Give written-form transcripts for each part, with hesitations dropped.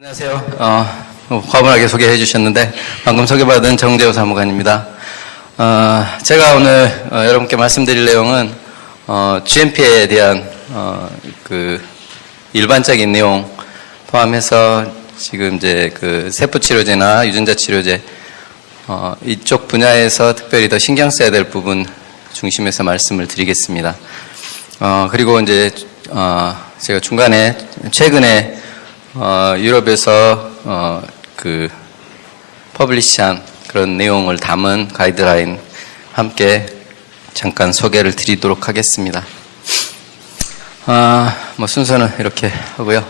안녕하세요. 과분하게 소개해 주셨는데 방금 소개받은 정재호 사무관입니다. 제가 오늘 여러분께 말씀드릴 내용은 GMP에 대한 그 일반적인 내용 포함해서 지금 이제 그 세포 치료제나 유전자 치료제 이쪽 분야에서 특별히 더 신경 써야 될 부분 중심에서 말씀을 드리겠습니다. 그리고 이제 제가 중간에 최근에 유럽에서 그 퍼블리시한 그런 내용을 담은 가이드라인 함께 잠깐 소개를 드리도록 하겠습니다. 뭐 순서는 이렇게 하고요.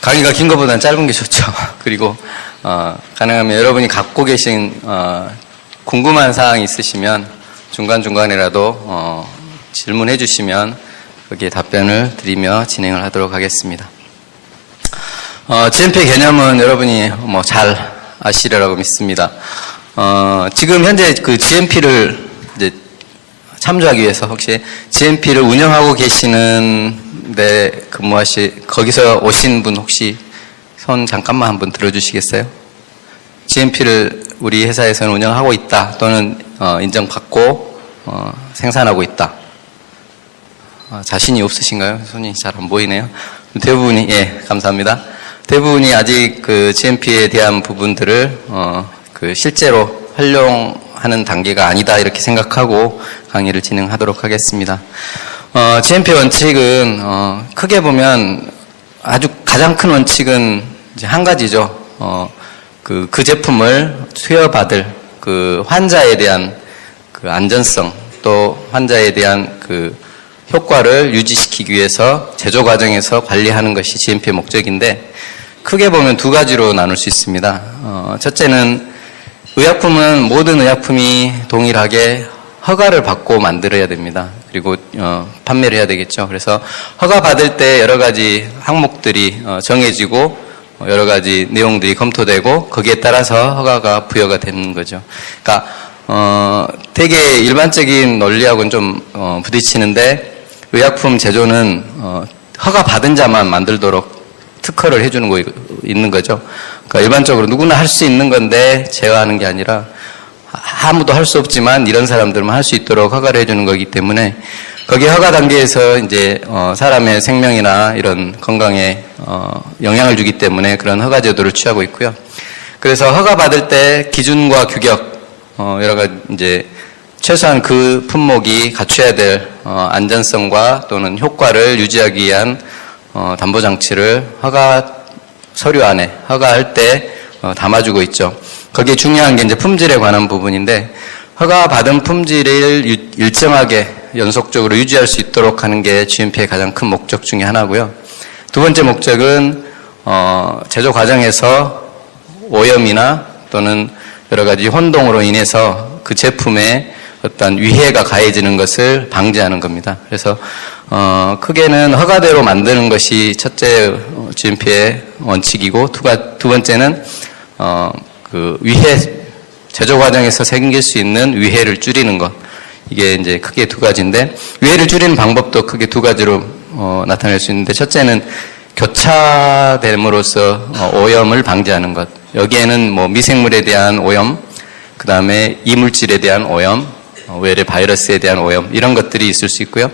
강의가 긴 것보다는 짧은 게 좋죠. 그리고 가능하면 여러분이 갖고 계신 궁금한 사항이 있으시면 중간중간에라도 질문해 주시면 거기에 답변을 드리며 진행을 하도록 하겠습니다. GMP 개념은 여러분이 뭐 잘 아시리라고 믿습니다. 지금 현재 그 GMP를 이제 참조하기 위해서 혹시 GMP를 운영하고 계시는데 거기서 오신 분 혹시 손 잠깐만 한번 들어주시겠어요? GMP를 우리 회사에서는 운영하고 있다 또는 인정받고 생산하고 있다. 자신이 없으신가요? 손이 잘 안 보이네요. 대부분이, 예, 감사합니다. 대부분이 아직 그 GMP에 대한 부분들을, 그 실제로 활용하는 단계가 아니다, 이렇게 생각하고 강의를 진행하도록 하겠습니다. GMP 원칙은, 크게 보면 아주 가장 큰 원칙은 이제 한 가지죠. 그 제품을 투여받을 그 환자에 대한 그 안전성, 또 환자에 대한 그 효과를 유지시키기 위해서 제조 과정에서 관리하는 것이 GMP의 목적인데 크게 보면 두 가지로 나눌 수 있습니다. 첫째는 의약품은 모든 의약품이 동일하게 허가를 받고 만들어야 됩니다. 그리고 판매를 해야 되겠죠. 그래서 허가 받을 때 여러 가지 항목들이 정해지고 여러 가지 내용들이 검토되고 거기에 따라서 허가가 부여가 되는 거죠. 그러니까 되게 일반적인 논리하고는 좀 부딪히는데 의약품 제조는 허가 받은 자만 만들도록 특허를 해주는 거 있는 거죠. 그러니까 일반적으로 누구나 할 수 있는 건데 제어하는 게 아니라 아무도 할 수 없지만 이런 사람들만 할 수 있도록 허가를 해주는 거기 때문에 거기 허가 단계에서 이제 사람의 생명이나 이런 건강에 영향을 주기 때문에 그런 허가 제도를 취하고 있고요. 그래서 허가 받을 때 기준과 규격 여러 가지 이제 최소한 그 품목이 갖춰야 될 안전성과 또는 효과를 유지하기 위한 담보장치를 허가 서류 안에 허가할 때 담아주고 있죠. 거기에 중요한 게 이제 품질에 관한 부분인데 허가받은 품질을 일정하게 연속적으로 유지할 수 있도록 하는 게 GMP의 가장 큰 목적 중에 하나고요. 두 번째 목적은 제조 과정에서 오염이나 또는 여러 가지 혼동으로 인해서 그 제품에 어떤 위해가 가해지는 것을 방지하는 겁니다. 그래서 크게는 허가대로 만드는 것이 첫째 GMP의 원칙이고 두 번째는 그 위해 제조 과정에서 생길 수 있는 위해를 줄이는 것. 이게 이제 크게 두 가지인데 위해를 줄이는 방법도 크게 두 가지로 나타낼 수 있는데 첫째는 교차됨으로써 오염을 방지하는 것. 여기에는 뭐 미생물에 대한 오염, 그 다음에 이물질에 대한 오염, 외래 바이러스에 대한 오염 이런 것들이 있을 수 있고요.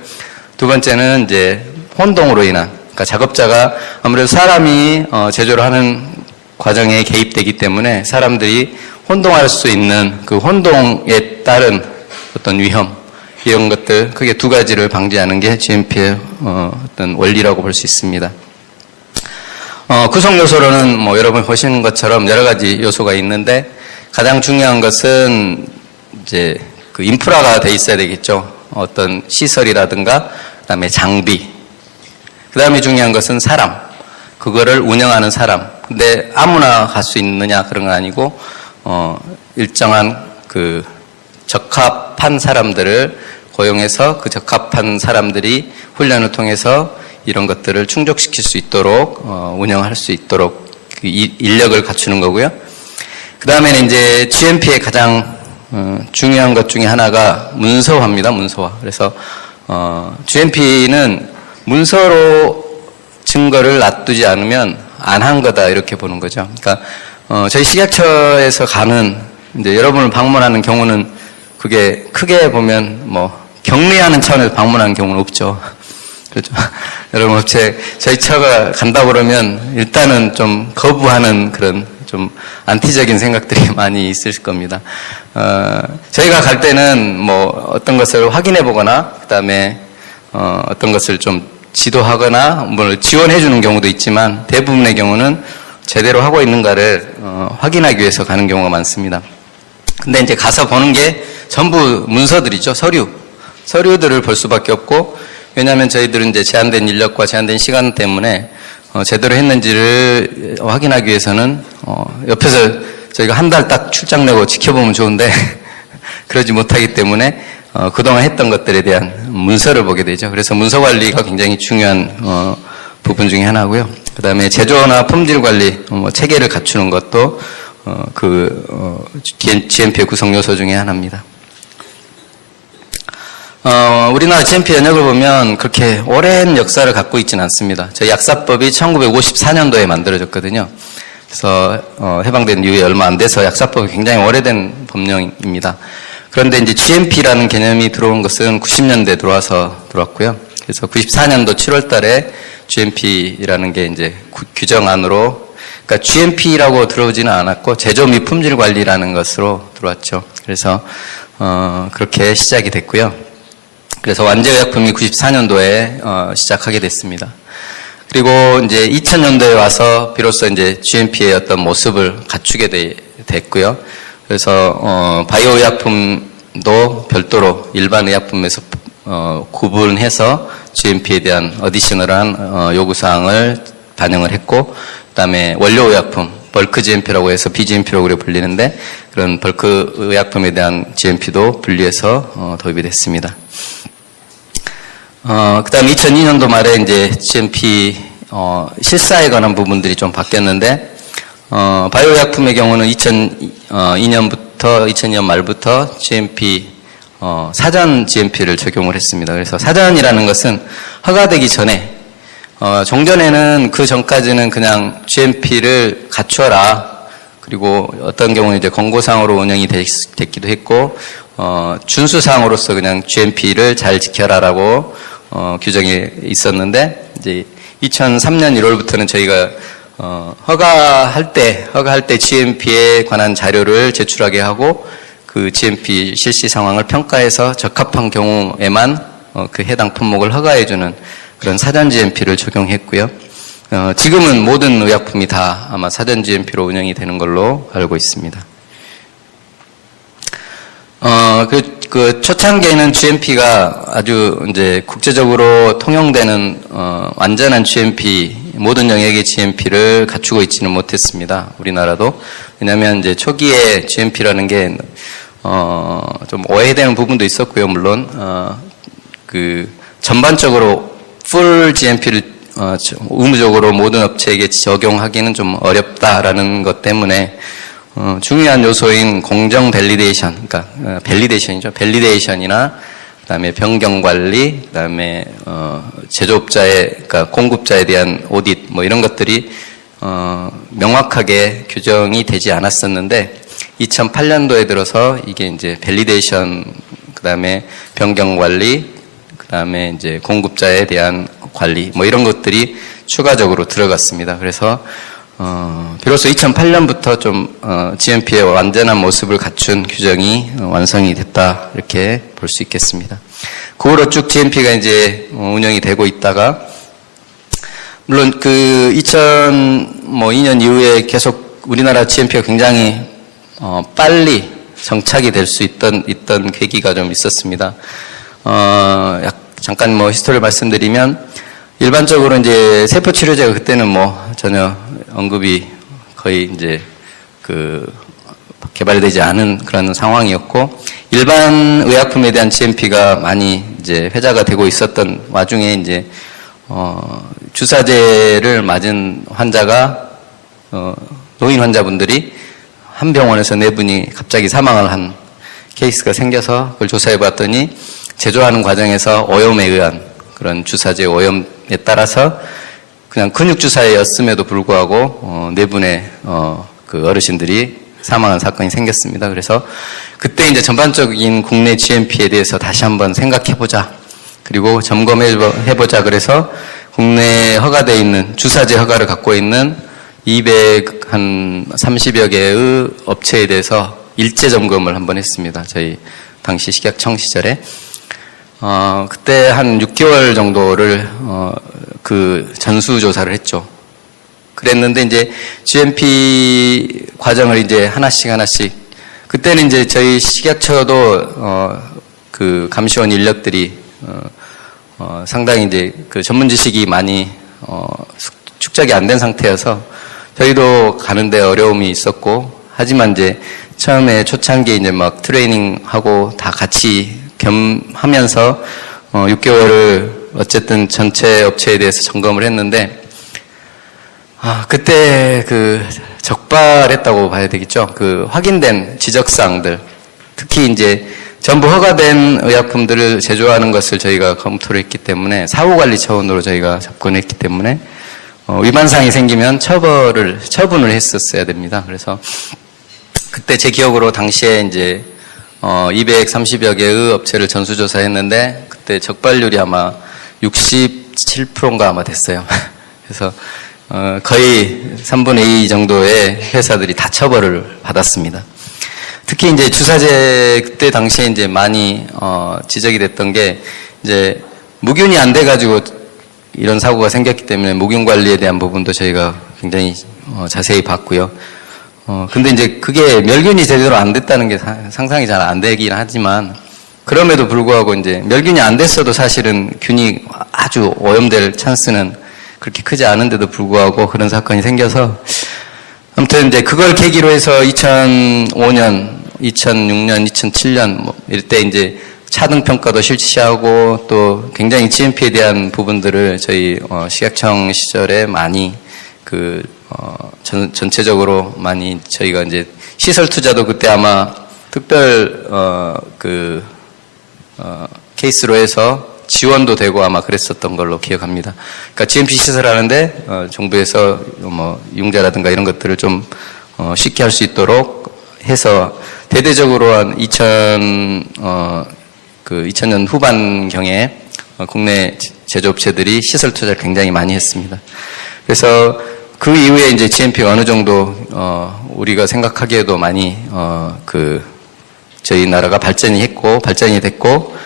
두 번째는 이제 혼동으로 인한, 그러니까 작업자가 아무래도 사람이 제조를 하는 과정에 개입되기 때문에 사람들이 혼동할 수 있는 그 혼동에 따른 어떤 위험 이런 것들 크게 두 가지를 방지하는 게 GMP의 어떤 원리라고 볼 수 있습니다. 구성 요소로는 뭐 여러분 보시는 것처럼 여러 가지 요소가 있는데 가장 중요한 것은 이제 그 인프라가 돼 있어야 되겠죠. 어떤 시설이라든가 그다음에 장비. 그다음에 중요한 것은 사람. 그거를 운영하는 사람. 근데 아무나 갈 수 있느냐 그런 건 아니고 일정한 그 적합한 사람들을 고용해서 그 적합한 사람들이 훈련을 통해서 이런 것들을 충족시킬 수 있도록 운영할 수 있도록 그 인력을 갖추는 거고요. 그 다음에는 이제 GMP의 가장 중요한 것 중에 하나가 문서화입니다. 문서화. 그래서 GMP는 문서로 증거를 놔두지 않으면 안 한 거다 이렇게 보는 거죠. 그러니까 저희 식약처에서 가는 이제 여러분을 방문하는 경우는 그게 크게 보면 뭐 격리하는 차원에서 방문하는 경우는 없죠. 그렇죠. 여러분 업체 저희 차가 간다 그러면 일단은 좀 거부하는 그런 좀 안티적인 생각들이 많이 있을 겁니다. 저희가 갈 때는 뭐 어떤 것을 확인해 보거나 그다음에 어떤 것을 좀 지도하거나 뭘 지원해 주는 경우도 있지만 대부분의 경우는 제대로 하고 있는가를 확인하기 위해서 가는 경우가 많습니다. 근데 이제 가서 보는 게 전부 문서들이죠. 서류들을 볼 수밖에 없고, 왜냐하면 저희들은 이제 제한된 인력과 제한된 시간 때문에 제대로 했는지를 확인하기 위해서는 옆에서 저희가 한 달 딱 출장 내고 지켜보면 좋은데 그러지 못하기 때문에 그동안 했던 것들에 대한 문서를 보게 되죠. 그래서 문서 관리가 굉장히 중요한 부분 중에 하나고요. 그 다음에 제조나 품질 관리 체계를 갖추는 것도 GMP의 구성 요소 중에 하나입니다. 우리나라 GMP 연역을 보면 그렇게 오랜 역사를 갖고 있지는 않습니다. 저희 약사법이 1954년도에 만들어졌거든요. 그래서 해방된 이후에 얼마 안 돼서 약사법이 굉장히 오래된 법령입니다. 그런데 이제 GMP라는 개념이 들어온 것은 90년대 들어왔고요. 그래서 94년도 7월 달에 GMP라는 게 이제 규정안으로, 그러니까 GMP라고 들어오지는 않았고 제조 및 품질 관리라는 것으로 들어왔죠. 그래서 그렇게 시작이 됐고요. 그래서 완제의약품이 94년도에 시작하게 됐습니다. 그리고 이제 2000년도에 와서 비로소 이제 GMP의 어떤 모습을 갖추게 됐고요. 그래서 바이오 의약품도 별도로 일반 의약품에서 구분해서 GMP에 대한 어디셔널한 요구사항을 반영을 했고, 그다음에 원료 의약품 벌크 GMP라고 해서 BGMP라고 그래 불리는데, 그런 벌크 의약품에 대한 GMP도 분리해서 도입이 됐습니다. 그다음 2002년도 말에 이제 GMP 실사에 관한 부분들이 좀 바뀌었는데, 바이오 약품의 경우는 2002년부터 2002년 말부터 GMP 사전 GMP를 적용을 했습니다. 그래서 사전이라는 것은 허가되기 전에, 종전에는 그 전까지는 그냥 GMP를 갖춰라, 그리고 어떤 경우는 이제 권고사항으로 운영이 됐기도 했고, 준수사항으로서 그냥 GMP를 잘 지켜라라고 규정이 있었는데, 이제 2003년 1월부터는 저희가 허가할 때 GMP에 관한 자료를 제출하게 하고, 그 GMP 실시 상황을 평가해서 적합한 경우에만 그 해당 품목을 허가해주는 그런 사전 GMP를 적용했고요. 지금은 모든 의약품이 다 아마 사전 GMP로 운영이 되는 걸로 알고 있습니다. 그 초창기에는 GMP가 아주 이제 국제적으로 통용되는 완전한 GMP, 모든 영역의 GMP를 갖추고 있지는 못했습니다. 우리나라도. 왜냐하면 이제 초기에 GMP라는 게 좀 오해되는 부분도 있었고요. 물론 그 전반적으로 풀 GMP를 의무적으로 모든 업체에게 적용하기는 좀 어렵다라는 것 때문에 중요한 요소인 공정 밸리데이션, 그러니까 밸리데이션이죠. 밸리데이션이나 그다음에 변경 관리, 그다음에 제조업자의, 그러니까 공급자에 대한 오딧, 뭐 이런 것들이 명확하게 규정이 되지 않았었는데, 2008년도에 들어서 이게 이제 밸리데이션, 그다음에 변경 관리, 그다음에 이제 공급자에 대한 관리, 뭐 이런 것들이 추가적으로 들어갔습니다. 그래서 비로소 2008년부터 좀 GMP의 완전한 모습을 갖춘 규정이 완성이 됐다, 이렇게 볼 수 있겠습니다. 그 후로 쭉 GMP가 이제 운영이 되고 있다가, 물론 그 2002년 이후에 계속 우리나라 GMP가 굉장히 빨리 정착이 될 수 있던 계기가 좀 있었습니다. 잠깐 뭐 히스토리를 말씀드리면, 일반적으로 이제 세포 치료제가 그때는 뭐 전혀 언급이 거의 이제 개발되지 않은 그런 상황이었고, 일반 의약품에 대한 GMP가 많이 이제 회자가 되고 있었던 와중에 이제 주사제를 맞은 환자가 노인 환자분들이 한 병원에서 4분이 갑자기 사망을 한 케이스가 생겨서 그걸 조사해 봤더니, 제조하는 과정에서 오염에 의한 그런 주사제 오염에 따라서 그냥 근육주사였음에도 불구하고 네 분의 그 어르신들이 사망한 사건이 생겼습니다. 그래서 그때 이제 전반적인 국내 GMP에 대해서 다시 한번 생각해보자. 그리고 점검해보자. 그래서 국내에 허가되어 있는 주사제 허가를 갖고 있는 230여 개의 업체에 대해서 일제 점검을 한번 했습니다. 저희 당시 식약청 시절에. 그때 한 6개월 정도를 그 전수조사를 했죠. 그랬는데 이제 GMP 과정을 이제 하나씩 그때는 이제 저희 식약처도 그 감시원 인력들이 상당히 이제 그 전문 지식이 많이 축적이 안 된 상태여서 저희도 가는데 어려움이 있었고, 하지만 이제 처음에 초창기에 이제 막 트레이닝하고 다 같이 겸하면서 6개월을 어쨌든 전체 업체에 대해서 점검을 했는데, 그때 그 적발했다고 봐야 되겠죠. 그 확인된 지적사항들, 특히 이제 전부 허가된 의약품들을 제조하는 것을 저희가 검토를 했기 때문에 사후관리 차원으로 저희가 접근했기 때문에 위반사항이 생기면 처분을 했었어야 됩니다. 그래서 그때 제 기억으로 당시에 이제 230여 개의 업체를 전수조사했는데 그때 적발률이 아마 67%인가 아마 됐어요. 그래서 거의 3분의 2 정도의 회사들이 다 처벌을 받았습니다. 특히 이제 주사제 그때 당시에 이제 많이 지적이 됐던 게 이제 무균이 안 돼가지고 이런 사고가 생겼기 때문에 무균 관리에 대한 부분도 저희가 굉장히 자세히 봤고요. 근데 이제 그게 멸균이 제대로 안 됐다는 게 상상이 잘 안 되긴 하지만, 그럼에도 불구하고 이제 멸균이 안 됐어도 사실은 균이 아주 오염될 찬스는 그렇게 크지 않은데도 불구하고 그런 사건이 생겨서, 아무튼 이제 그걸 계기로 해서 2005년, 2006년, 2007년 뭐 이럴 때 이제 차등 평가도 실시하고 또 굉장히 GMP에 대한 부분들을 저희 식약청 시절에 많이 전체적으로 많이 저희가 이제 시설 투자도 그때 아마 특별 케이스로 해서 지원도 되고 아마 그랬었던 걸로 기억합니다. 그러니까 GMP 시설 하는데 정부에서 뭐 융자라든가 이런 것들을 좀 쉽게 할 수 있도록 해서 대대적으로 한 2000년 후반경에 국내 제조업체들이 시설 투자를 굉장히 많이 했습니다. 그래서 그 이후에 이제 GMP가 어느 정도 우리가 생각하기에도 많이 저희 나라가 발전이 됐고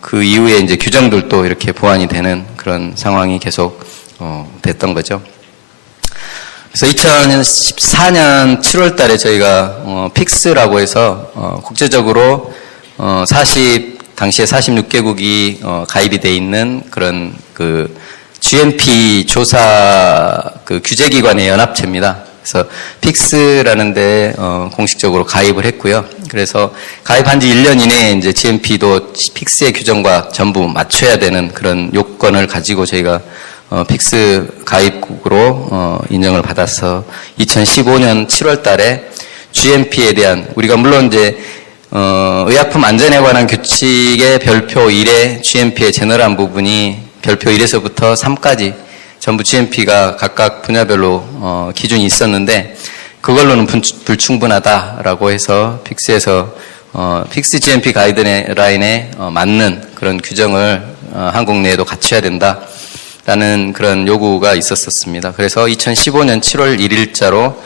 그 이후에 이제 규정들도 이렇게 보완이 되는 그런 상황이 계속 됐던 거죠. 그래서 2014년 7월 달에 저희가 픽스라고 해서 국제적으로 당시에 46개국이 가입이 돼 있는 그런 GMP 조사 규제기관의 연합체입니다. 그래서 픽스라는 데 공식적으로 가입을 했고요. 그래서 가입한 지 1년 이내에 이제 GMP도 픽스의 규정과 전부 맞춰야 되는 그런 요건을 가지고 저희가 픽스 가입국으로 인정을 받아서 2015년 7월 달에 GMP에 대한, 우리가 물론 이제 의약품 안전에 관한 규칙의 별표 1에 GMP의 제너럴한 부분이 별표 1에서부터 3까지 전부 GMP가 각각 분야별로 기준이 있었는데 그걸로는 불충분하다라고 해서 픽스에서 픽스 GMP 가이드라인에 맞는 그런 규정을 한국 내에도 갖춰야 된다라는 그런 요구가 있었습니다. 그래서 2015년 7월 1일자로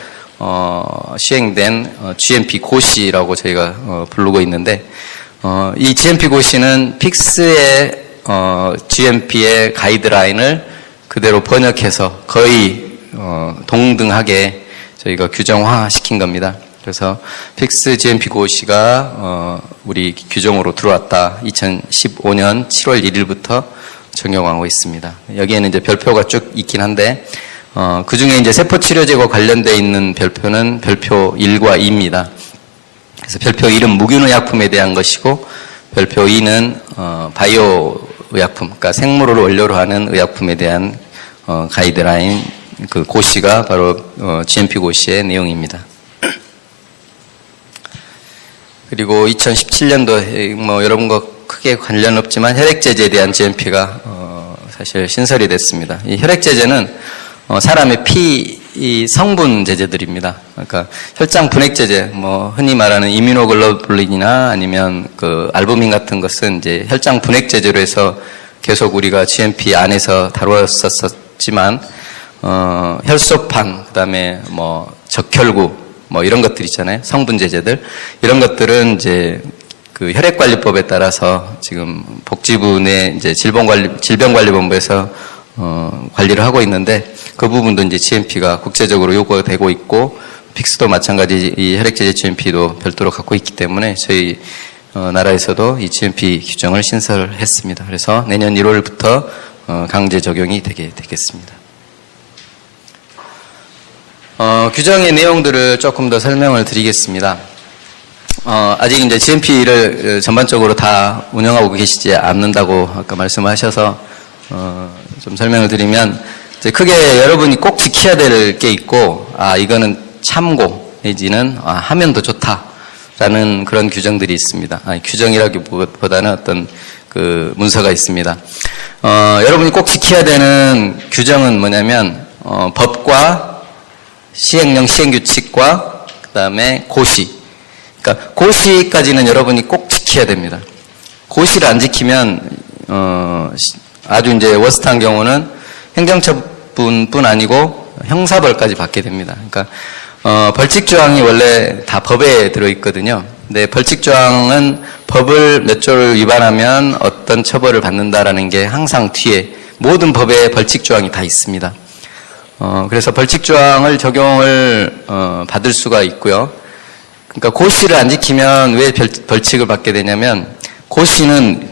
시행된 GMP 고시라고 저희가 부르고 있는데, 이 GMP 고시는 픽스의 GMP의 가이드라인을 그대로 번역해서 거의 동등하게 저희가 규정화시킨 겁니다. 그래서 픽스 GMP 고시가 우리 규정으로 들어왔다. 2015년 7월 1일부터 적용하고 있습니다. 여기에는 이제 별표가 쭉 있긴 한데 그 중에 이제 세포치료제와 관련되어 있는 별표는 별표 1과 2입니다. 그래서 별표 1은 무균의약품에 대한 것이고 별표 2는 바이오 의약품, 그러니까 생물을 원료로 하는 의약품에 대한 가이드라인 고시가 바로 GMP 고시의 내용입니다. 그리고 2017년도 뭐 여러분과 크게 관련 없지만 혈액제제에 대한 GMP가 사실 신설이 됐습니다. 이 혈액제제는 사람의 이 성분 제제들입니다. 그러니까 혈장 분액제제, 뭐 흔히 말하는 이뮤노글로불린이나 아니면 그 알부민 같은 것은 이제 혈장 분액제제로 해서 계속 우리가 GMP 안에서 다루었었지만 혈소판, 그다음에 뭐 적혈구, 뭐 이런 것들 있잖아요. 성분 제제들 이런 것들은 이제 그 혈액관리법에 따라서 지금 복지부 내 이제 질병관리본부에서 관리를 하고 있는데 그 부분도 이제 GMP가 국제적으로 요구되고 있고 픽스도 마찬가지 이 혈액제제 GMP도 별도로 갖고 있기 때문에 저희 나라에서도 이 GMP 규정을 신설했습니다. 그래서 내년 1월부터 강제 적용이 되겠습니다. 규정의 내용들을 조금 더 설명을 드리겠습니다. 아직 이제 GMP를 전반적으로 다 운영하고 계시지 않는다고 아까 말씀하셔서 좀 설명을 드리면 이제 크게 여러분이 꼭 지켜야 될 게 있고 이거는 참고 내지는 하면 더 좋다라는 그런 규정들이 있습니다. 규정이라기보다는 어떤 그 문서가 있습니다. 여러분이 꼭 지켜야 되는 규정은 뭐냐면 법과 시행령 시행규칙과 그다음에 고시. 그러니까 고시까지는 여러분이 꼭 지켜야 됩니다. 고시를 안 지키면 아주 이제 워스트한 경우는 행정처분뿐 아니고 형사벌까지 받게 됩니다. 그러니까 벌칙조항이 원래 다 법에 들어있거든요. 근데 벌칙조항은 법을 몇 조를 위반하면 어떤 처벌을 받는다라는 게 항상 뒤에 모든 법에 벌칙조항이 다 있습니다. 그래서 벌칙조항을 적용을 받을 수가 있고요. 그러니까 고시를 안 지키면 왜 벌칙을 받게 되냐면 고시는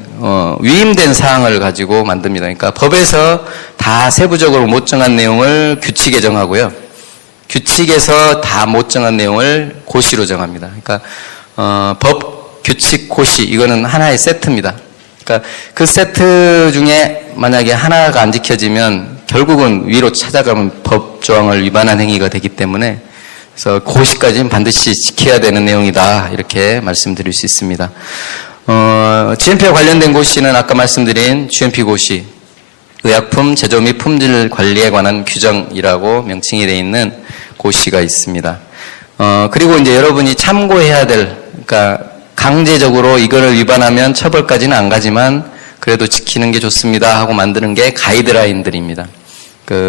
위임된 사항을 가지고 만듭니다. 그러니까 법에서 다 세부적으로 못 정한 내용을 규칙에 정하고요. 규칙에서 다 못 정한 내용을 고시로 정합니다. 그러니까 법, 규칙, 고시 이거는 하나의 세트입니다. 그러니까 그 세트 중에 만약에 하나가 안 지켜지면 결국은 위로 찾아가면 법 조항을 위반한 행위가 되기 때문에 그래서 고시까지는 반드시 지켜야 되는 내용이다 이렇게 말씀드릴 수 있습니다. GMP와 관련된 고시는 아까 말씀드린 GMP 고시, 의약품 제조 및 품질 관리에 관한 규정이라고 명칭이 되어 있는 고시가 있습니다. 그리고 이제 여러분이 참고해야 될, 그러니까 강제적으로 이거를 위반하면 처벌까지는 안 가지만 그래도 지키는 게 좋습니다 하고 만드는 게 가이드라인들입니다.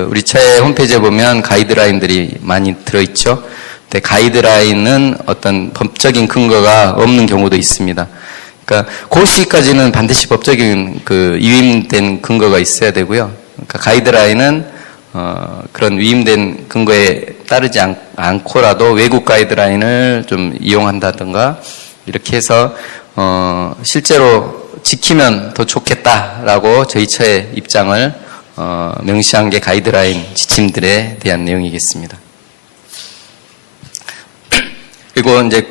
우리 차의 홈페이지에 보면 가이드라인들이 많이 들어있죠. 근데 가이드라인은 어떤 법적인 근거가 없는 경우도 있습니다. 그러니까 고시까지는 반드시 법적인 위임된 근거가 있어야 되고요. 그러니까 가이드라인은 그런 위임된 근거에 따르지 않고라도 외국 가이드라인을 좀 이용한다든가 이렇게 해서 실제로 지키면 더 좋겠다라고 저희 차의 입장을 명시한 게 가이드라인 지침들에 대한 내용이겠습니다. 그리고 이제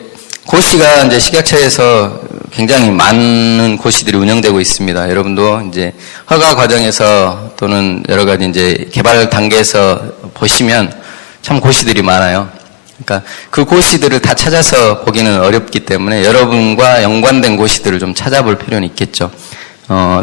고시가 이제 식약처에서 굉장히 많은 고시들이 운영되고 있습니다. 여러분도 이제 허가 과정에서 또는 여러 가지 이제 개발 단계에서 보시면 참 고시들이 많아요. 그러니까 그 고시들을 다 찾아서 보기는 어렵기 때문에 여러분과 연관된 고시들을 좀 찾아볼 필요는 있겠죠.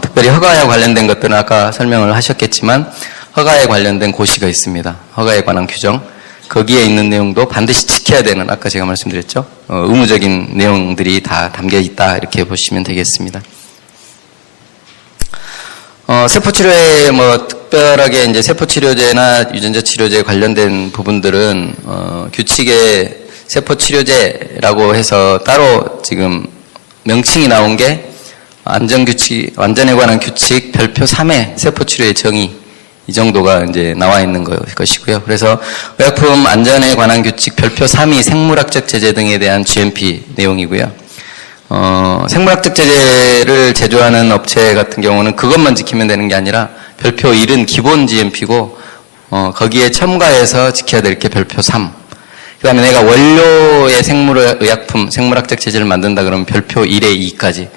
특별히 허가에 관련된 것들은 아까 설명을 하셨겠지만 허가에 관련된 고시가 있습니다. 허가에 관한 규정. 거기에 있는 내용도 반드시 지켜야 되는 아까 제가 말씀드렸죠. 의무적인 내용들이 다 담겨 있다 이렇게 보시면 되겠습니다. 세포치료에 특별하게 이제 세포치료제나 유전자 치료제에 관련된 부분들은 규칙에 세포치료제라고 해서 따로 지금 명칭이 나온 게 안전에 관한 규칙 별표 3의 세포치료의 정의 이 정도가 이제 나와 있는 것이고요. 그래서 의약품 안전에 관한 규칙 별표 3이 생물학적 제재 등에 대한 GMP 내용이고요. 생물학적 제재를 제조하는 업체 같은 경우는 그것만 지키면 되는 게 아니라 별표 1은 기본 GMP고 거기에 첨가해서 지켜야 될 게 별표 3. 그 다음에 내가 원료의 생물의약품, 생물학적 제재를 만든다 그러면 별표 1의 2까지.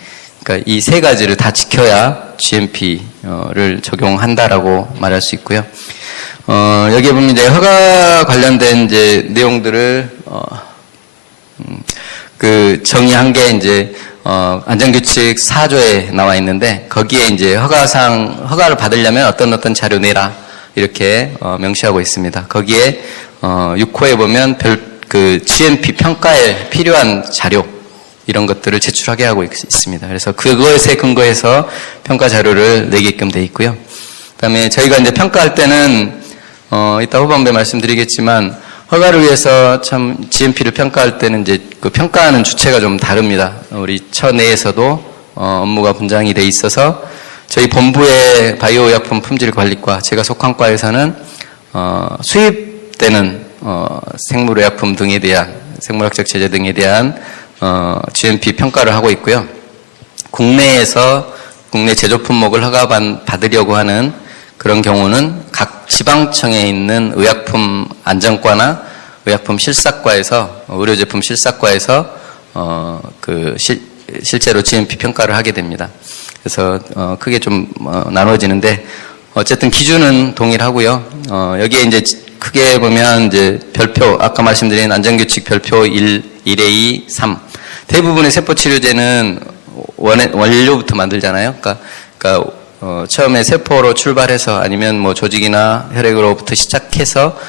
그러니까 이 세 가지를 다 지켜야 GMP를 적용한다라고 말할 수 있고요. 여기에 보면 이제 허가 관련된 이제 내용들을 정의한 게 이제 안전규칙 4조에 나와 있는데 거기에 이제 허가를 받으려면 어떤 자료 내라 이렇게 명시하고 있습니다. 거기에 6호에 보면 GMP 평가에 필요한 자료 이런 것들을 제출하게 하고 있습니다. 그래서 그것에 근거해서 평가 자료를 내게끔 돼 있고요. 그다음에 저희가 이제 평가할 때는 이따 후반부에 말씀드리겠지만 허가를 위해서 참 GMP를 평가할 때는 이제 그 평가하는 주체가 좀 다릅니다. 우리 처 내에서도 업무가 분장이 돼 있어서 저희 본부의 바이오의약품 품질관리과 제가 속한 과에서는 수입되는 생물의약품 등에 대한 생물학적 제재 등에 대한 GMP 평가를 하고 있고요. 국내에서 국내 제조 품목을 허가받으려고 하는 그런 경우는 각 지방청에 있는 의약품 안전과나 의약품 실사과에서 의료제품 실사과에서 실제로 GMP 평가를 하게 됩니다. 그래서 크게 좀 나눠지는데 어쨌든 기준은 동일하고요. 여기에 이제 크게 보면 이제 별표 아까 말씀드린 안전규칙 별표 1A 3 대부분의 세포치료제는 원료부터 만들잖아요. 그러니까 처음에 세포로 출발해서 아니면 뭐 조직이나 혈액으로부터 시작해서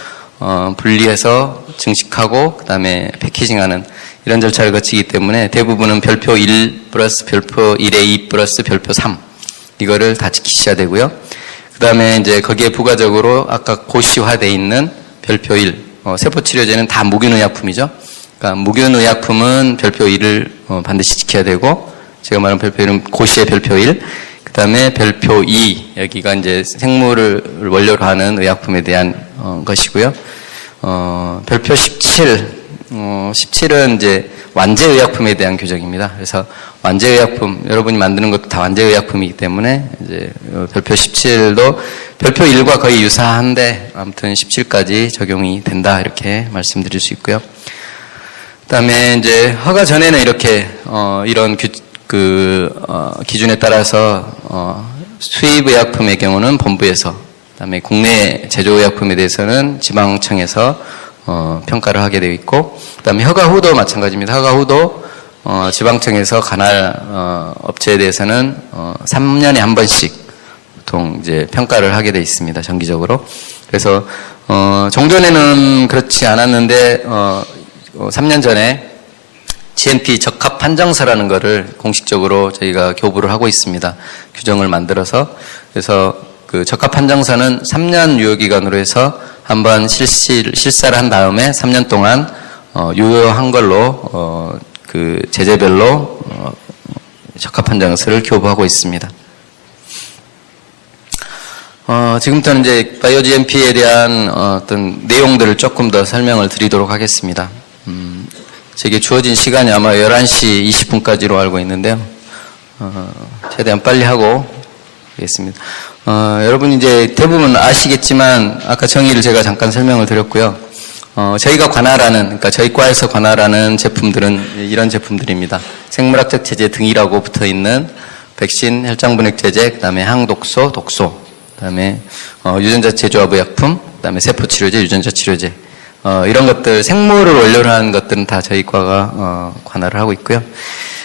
분리해서 증식하고 그다음에 패키징하는 이런 절차를 거치기 때문에 대부분은 별표 1 플러스 별표 1A 플러스 별표 3 이거를 다 지키셔야 되고요. 그다음에 이제 거기에 부가적으로 아까 고시화되어 있는 별표 1 세포치료제는 다 무균의약품이죠. 그러니까 무균의약품은 별표 1을 반드시 지켜야 되고 제가 말한 별표 1은 고시의 별표 1 그다음에 별표 2 여기가 이제 생물을 원료로 하는 의약품에 대한 것이고요. 별표 17 17은 이제 완제의약품에 대한 규정입니다. 그래서 완제의약품 여러분이 만드는 것도 다 완제의약품이기 때문에 이제 별표 17도 별표 1과 거의 유사한데 아무튼 17까지 적용이 된다 이렇게 말씀드릴 수 있고요. 그다음에 이제 허가 전에는 이렇게 이런 기준에 따라서 수입의약품의 경우는 본부에서 그다음에 국내 제조의약품에 대해서는 지방청에서 평가를 하게 되어 있고 그다음에 허가 후도 마찬가지입니다. 허가 후도 지방청에서 관할 업체에 대해서는 3년에 한 번씩 보통 이제 평가를 하게 되어 있습니다. 정기적으로. 그래서 종전에는 그렇지 않았는데 3년 전에 GMP 적합 판정서라는 거를 공식적으로 저희가 교부를 하고 있습니다. 규정을 만들어서. 그래서 그 적합 판정서는 3년 유효기간으로 해서 한번 실사를 한 다음에 3년 동안 유효한 걸로 그 제재별로 적합 판정서를 교부하고 있습니다. 지금부터는 이제 바이오 GMP에 대한 어떤 내용들을 조금 더 설명을 드리도록 하겠습니다. 제게 주어진 시간이 아마 11시 20분까지로 알고 있는데요. 최대한 빨리 하고 하겠습니다. 여러분 이제 대부분 아시겠지만 아까 정의를 제가 잠깐 설명을 드렸고요. 저희가 관할하는 그러니까 저희 과에서 관할하는 제품들은 이런 제품들입니다. 생물학적 제재 등이라고 붙어 있는 백신, 혈장분해 제제, 그다음에 항독소, 독소, 그다음에 유전자 제조합의약품, 그다음에 세포치료제, 유전자 치료제 이런 것들 생물을 원료로 하는 것들은 다 저희 과가 관할을 하고 있고요.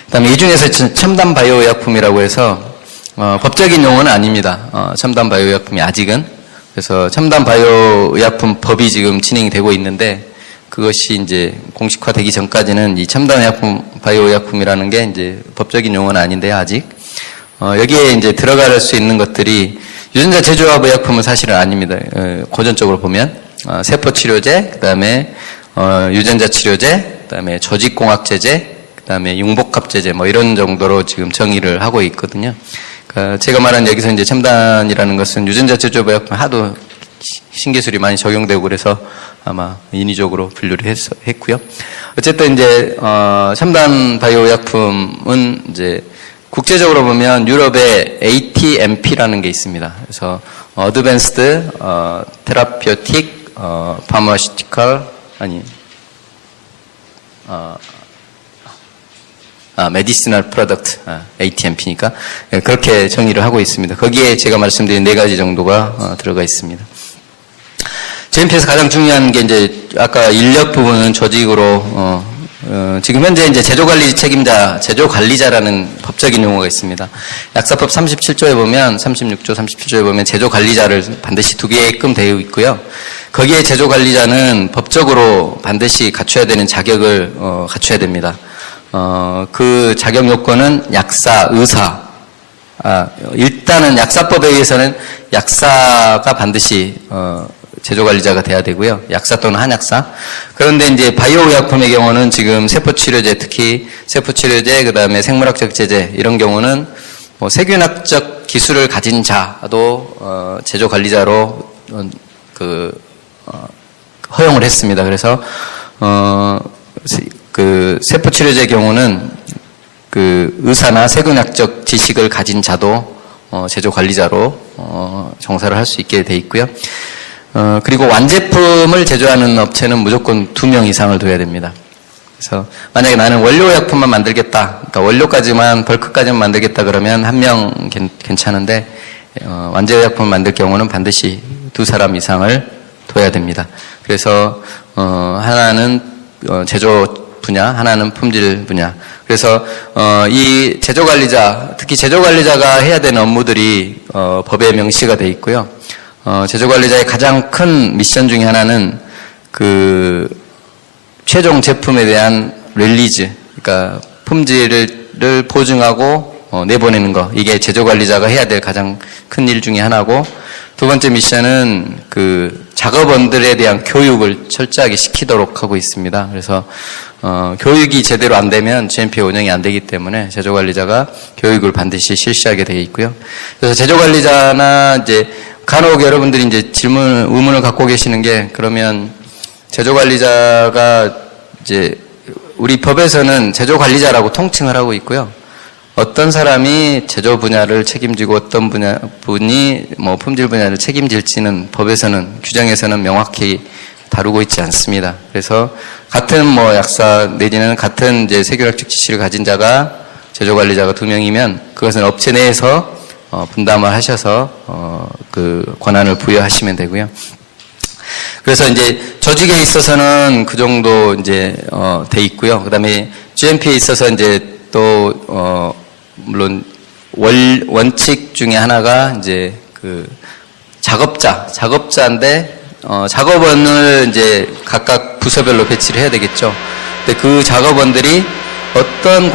그다음에 이 중에서 첨단 바이오의약품이라고 해서 법적인 용어는 아닙니다. 첨단 바이오의약품이 아직은. 그래서 첨단 바이오의약품 법이 지금 진행이 되고 있는데 그것이 이제 공식화되기 전까지는 이 첨단 바이오의약품이라는 게 이제 법적인 용어는 아닌데요, 아직. 여기에 이제 들어갈 수 있는 것들이 유전자 제조합 의약품은 사실은 아닙니다. 고전적으로 보면 세포치료제, 그다음에 유전자 치료제, 그다음에 조직공학제제, 그다음에 융복합제제 뭐 이런 정도로 지금 정의를 하고 있거든요. 그러니까 제가 말한 여기서 이제 첨단이라는 것은 유전자 제조합 의약품 하도 신기술이 많이 적용되고 그래서 아마 인위적으로 분류를 했고요. 어쨌든 이제 첨단 바이오 의약품은 이제 국제적으로 보면 유럽에 ATMP라는 게 있습니다. 그래서 Advanced Therapeutic Pharmaceutical Medicinal Product ATMP니까 그렇게 정의를 하고 있습니다. 거기에 제가 말씀드린 4가지 정도가 들어가 있습니다. GMP에서 가장 중요한 게 이제 아까 인력 부분은 조직으로 지금 현재 이제 제조관리 책임자, 제조관리자라는 법적인 용어가 있습니다. 약사법 37조에 보면, 36조 37조에 보면 제조관리자를 반드시 두게끔 되어 있고요. 거기에 제조관리자는 법적으로 반드시 갖춰야 되는 자격을 갖춰야 됩니다. 그 자격 요건은 약사, 의사. 일단은 약사법에 의해서는 약사가 반드시 제조관리자가 돼야 되고요. 약사 또는 한약사. 그런데 이제 바이오의약품의 경우는 지금 세포치료제, 특히 세포치료제, 그 다음에 생물학적 제제 이런 경우는 뭐 세균학적 기술을 가진 자도 제조관리자로 허용을 했습니다. 그래서 그 세포치료제 경우는 그 의사나 세균학적 지식을 가진 자도 제조관리자로 정사를 할 수 있게 돼 있고요. 그리고 완제품을 제조하는 업체는 무조건 2명 이상을 둬야 됩니다. 그래서 만약에 나는 원료약품만 만들겠다, 그러니까 원료까지만, 벌크까지만 만들겠다 그러면 1명 괜찮은데, 완제약품을 만들 경우는 반드시 2사람 이상을 둬야 됩니다. 그래서, 하나는 제조 분야, 하나는 품질 분야. 그래서, 이 제조관리자, 특히 제조관리자가 해야 되는 업무들이, 법에 명시가 돼 있고요. 제조관리자의 가장 큰 미션 중에 하나는 최종 제품에 대한 릴리즈, 그러니까 품질을 보증하고 내보내는 거. 이게 제조관리자가 해야 될 가장 큰 일 중에 하나고, 두 번째 미션은 작업원들에 대한 교육을 철저하게 시키도록 하고 있습니다. 그래서 교육이 제대로 안 되면 GMP 운영이 안 되기 때문에 제조관리자가 교육을 반드시 실시하게 되어 있고요. 그래서 제조관리자나 이제 간혹 여러분들이 이제 의문을 갖고 계시는 게, 그러면 제조관리자가 이제 우리 법에서는 제조관리자라고 통칭을 하고 있고요. 어떤 사람이 제조 분야를 책임지고 어떤 분이 뭐 품질 분야를 책임질지는 법에서는, 규정에서는 명확히 다루고 있지 않습니다. 그래서 같은 뭐 약사 내지는 같은 이제 세균학적 지식을 가진 자가 제조관리자가 2명이면 그것은 업체 내에서 분담을 하셔서 그 권한을 부여하시면 되고요. 그래서 이제 조직에 있어서는 그 정도 이제 돼 있고요. 그다음에 GMP에 있어서 이제 또 물론 원칙 중에 하나가 이제 작업자인데 작업원을 이제 각각 부서별로 배치를 해야 되겠죠. 근데 그 작업원들이 어떤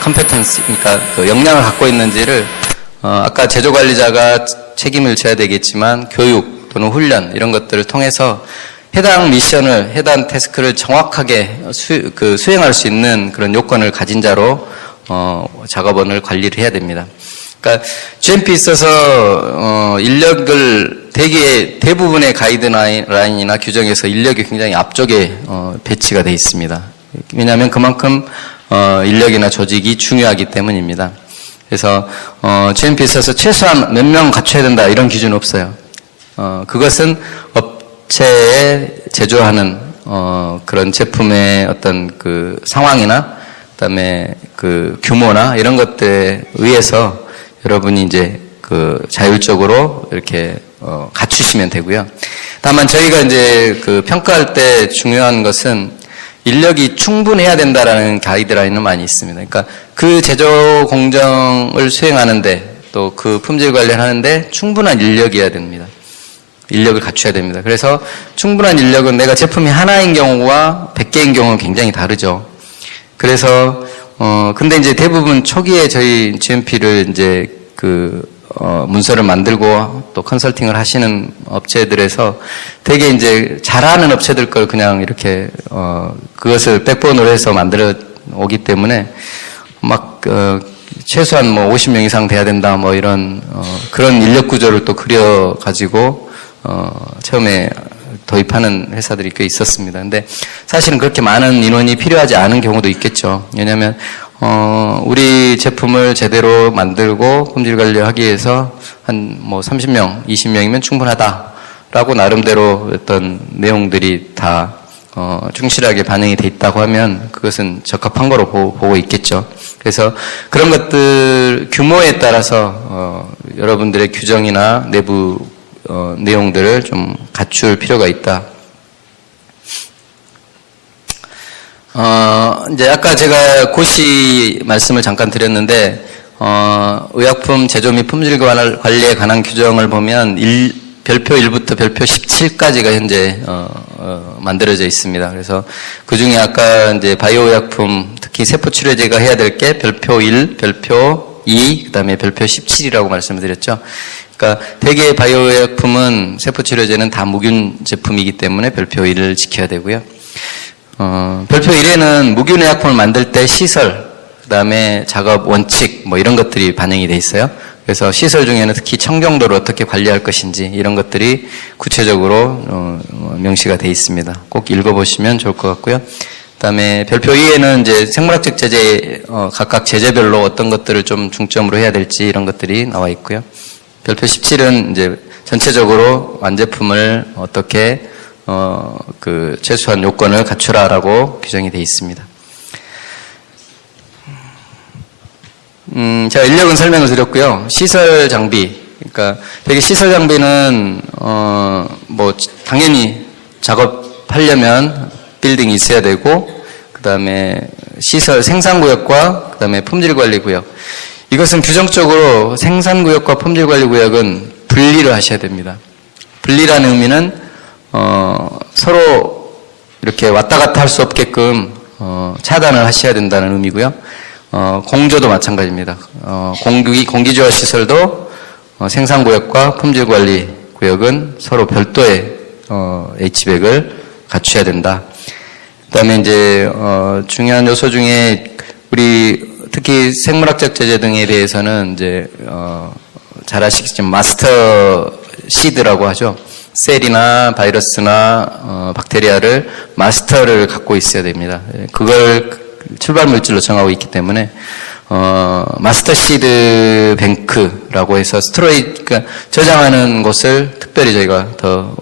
컴페텐시, 그러니까 역량을 갖고 있는지를 아까 제조관리자가 책임을 져야 되겠지만 교육 또는 훈련 이런 것들을 통해서 해당 미션을, 해당 태스크를 정확하게 수행할 수 있는 그런 요건을 가진 자로 작업원을 관리를 해야 됩니다. 그러니까 GMP에 있어서 인력을 대부분의 가이드라인이나 규정에서 인력이 굉장히 앞쪽에 배치가 되어 있습니다. 왜냐하면 그만큼 인력이나 조직이 중요하기 때문입니다. 그래서 GMP에 있어서 최소한 몇 명 갖춰야 된다 이런 기준은 없어요. 그것은 업체에 제조하는 그런 제품의 어떤 상황이나 그다음에 규모나 이런 것들에 의해서 여러분이 이제 자율적으로 이렇게 갖추시면 되고요. 다만 저희가 이제 평가할 때 중요한 것은 인력이 충분해야 된다라는 가이드라인은 많이 있습니다. 그러니까 그 제조 공정을 수행하는데 또 그 품질 관리를 하는데 충분한 인력이어야 됩니다. 인력을 갖춰야 됩니다. 그래서 충분한 인력은 내가 제품이 하나인 경우와 100개인 경우는 굉장히 다르죠. 그래서 근데 이제 대부분 초기에 저희 GMP를 이제 문서를 만들고 또 컨설팅을 하시는 업체들에서 되게 이제 잘하는 업체들 걸 그냥 이렇게 그것을 백본으로 해서 만들어 오기 때문에 최소한 뭐 50명 이상 돼야 된다 뭐 이런 그런 인력 구조를 또 그려 가지고 처음에 도입하는 회사들이 꽤 있었습니다. 근데 사실은 그렇게 많은 인원이 필요하지 않은 경우도 있겠죠. 왜냐하면 우리 제품을 제대로 만들고 품질 관리하기 위해서 한 뭐 30명, 20명이면 충분하다라고 나름대로 어떤 내용들이 다 충실하게 반영이 돼 있다고 하면 그것은 적합한 거로 보고 있겠죠. 그래서 그런 것들 규모에 따라서 여러분들의 규정이나 내부 내용들을 좀 갖출 필요가 있다. 이제 아까 제가 고시 말씀을 잠깐 드렸는데, 의약품 제조 및 품질 관리에 관한 규정을 보면 별표 1부터 별표 17까지가 현재 만들어져 있습니다. 그래서 그 중에 아까 이제 바이오 의약품, 특히 세포 치료제가 해야 될 게 별표 1, 별표 2, 그다음에 별표 17이라고 말씀을 드렸죠. 그러니까 대개 바이오 의약품은 세포 치료제는 다 무균 제품이기 때문에 별표 1을 지켜야 되고요. 별표 1에는 무균 의약품을 만들 때 시설, 그다음에 작업 원칙 뭐 이런 것들이 반영이 돼 있어요. 그래서 시설 중에는 특히 청정도를 어떻게 관리할 것인지 이런 것들이 구체적으로 명시가 돼 있습니다. 꼭 읽어보시면 좋을 것 같고요. 그다음에 별표 2에는 이제 생물학적 제재 각각 제재별로 어떤 것들을 좀 중점으로 해야 될지 이런 것들이 나와 있고요. 별표 17은 이제 전체적으로 완제품을 어떻게 그 최소한 요건을 갖추라라고 규정이 돼 있습니다. 제가 인력은 설명을 드렸고요. 시설 장비, 그러니까 되게 시설 장비는 뭐 당연히 작업하려면 빌딩이 있어야 되고, 그 다음에 시설 생산구역과 그 다음에 품질관리구역. 이것은 규정적으로 생산구역과 품질관리구역은 분리를 하셔야 됩니다. 분리라는 의미는 서로 이렇게 왔다 갔다 할 수 없게끔 차단을 하셔야 된다는 의미고요. 공조도 마찬가지입니다. 공기조화 시설도 생산구역과 품질관리구역은 서로 별도의 H백을 갖춰야 된다. 그 다음에 이제 중요한 요소 중에 우리 특히 생물학적 제재 등에 대해서는 이제 잘 아시겠지만 마스터 시드라고 하죠. 셀이나 바이러스나 박테리아를 마스터를 갖고 있어야 됩니다. 그걸 출발 물질로 정하고 있기 때문에 마스터 시드 뱅크라고 해서 스테로이드, 그러니까 저장하는 것을 특별히 저희가 더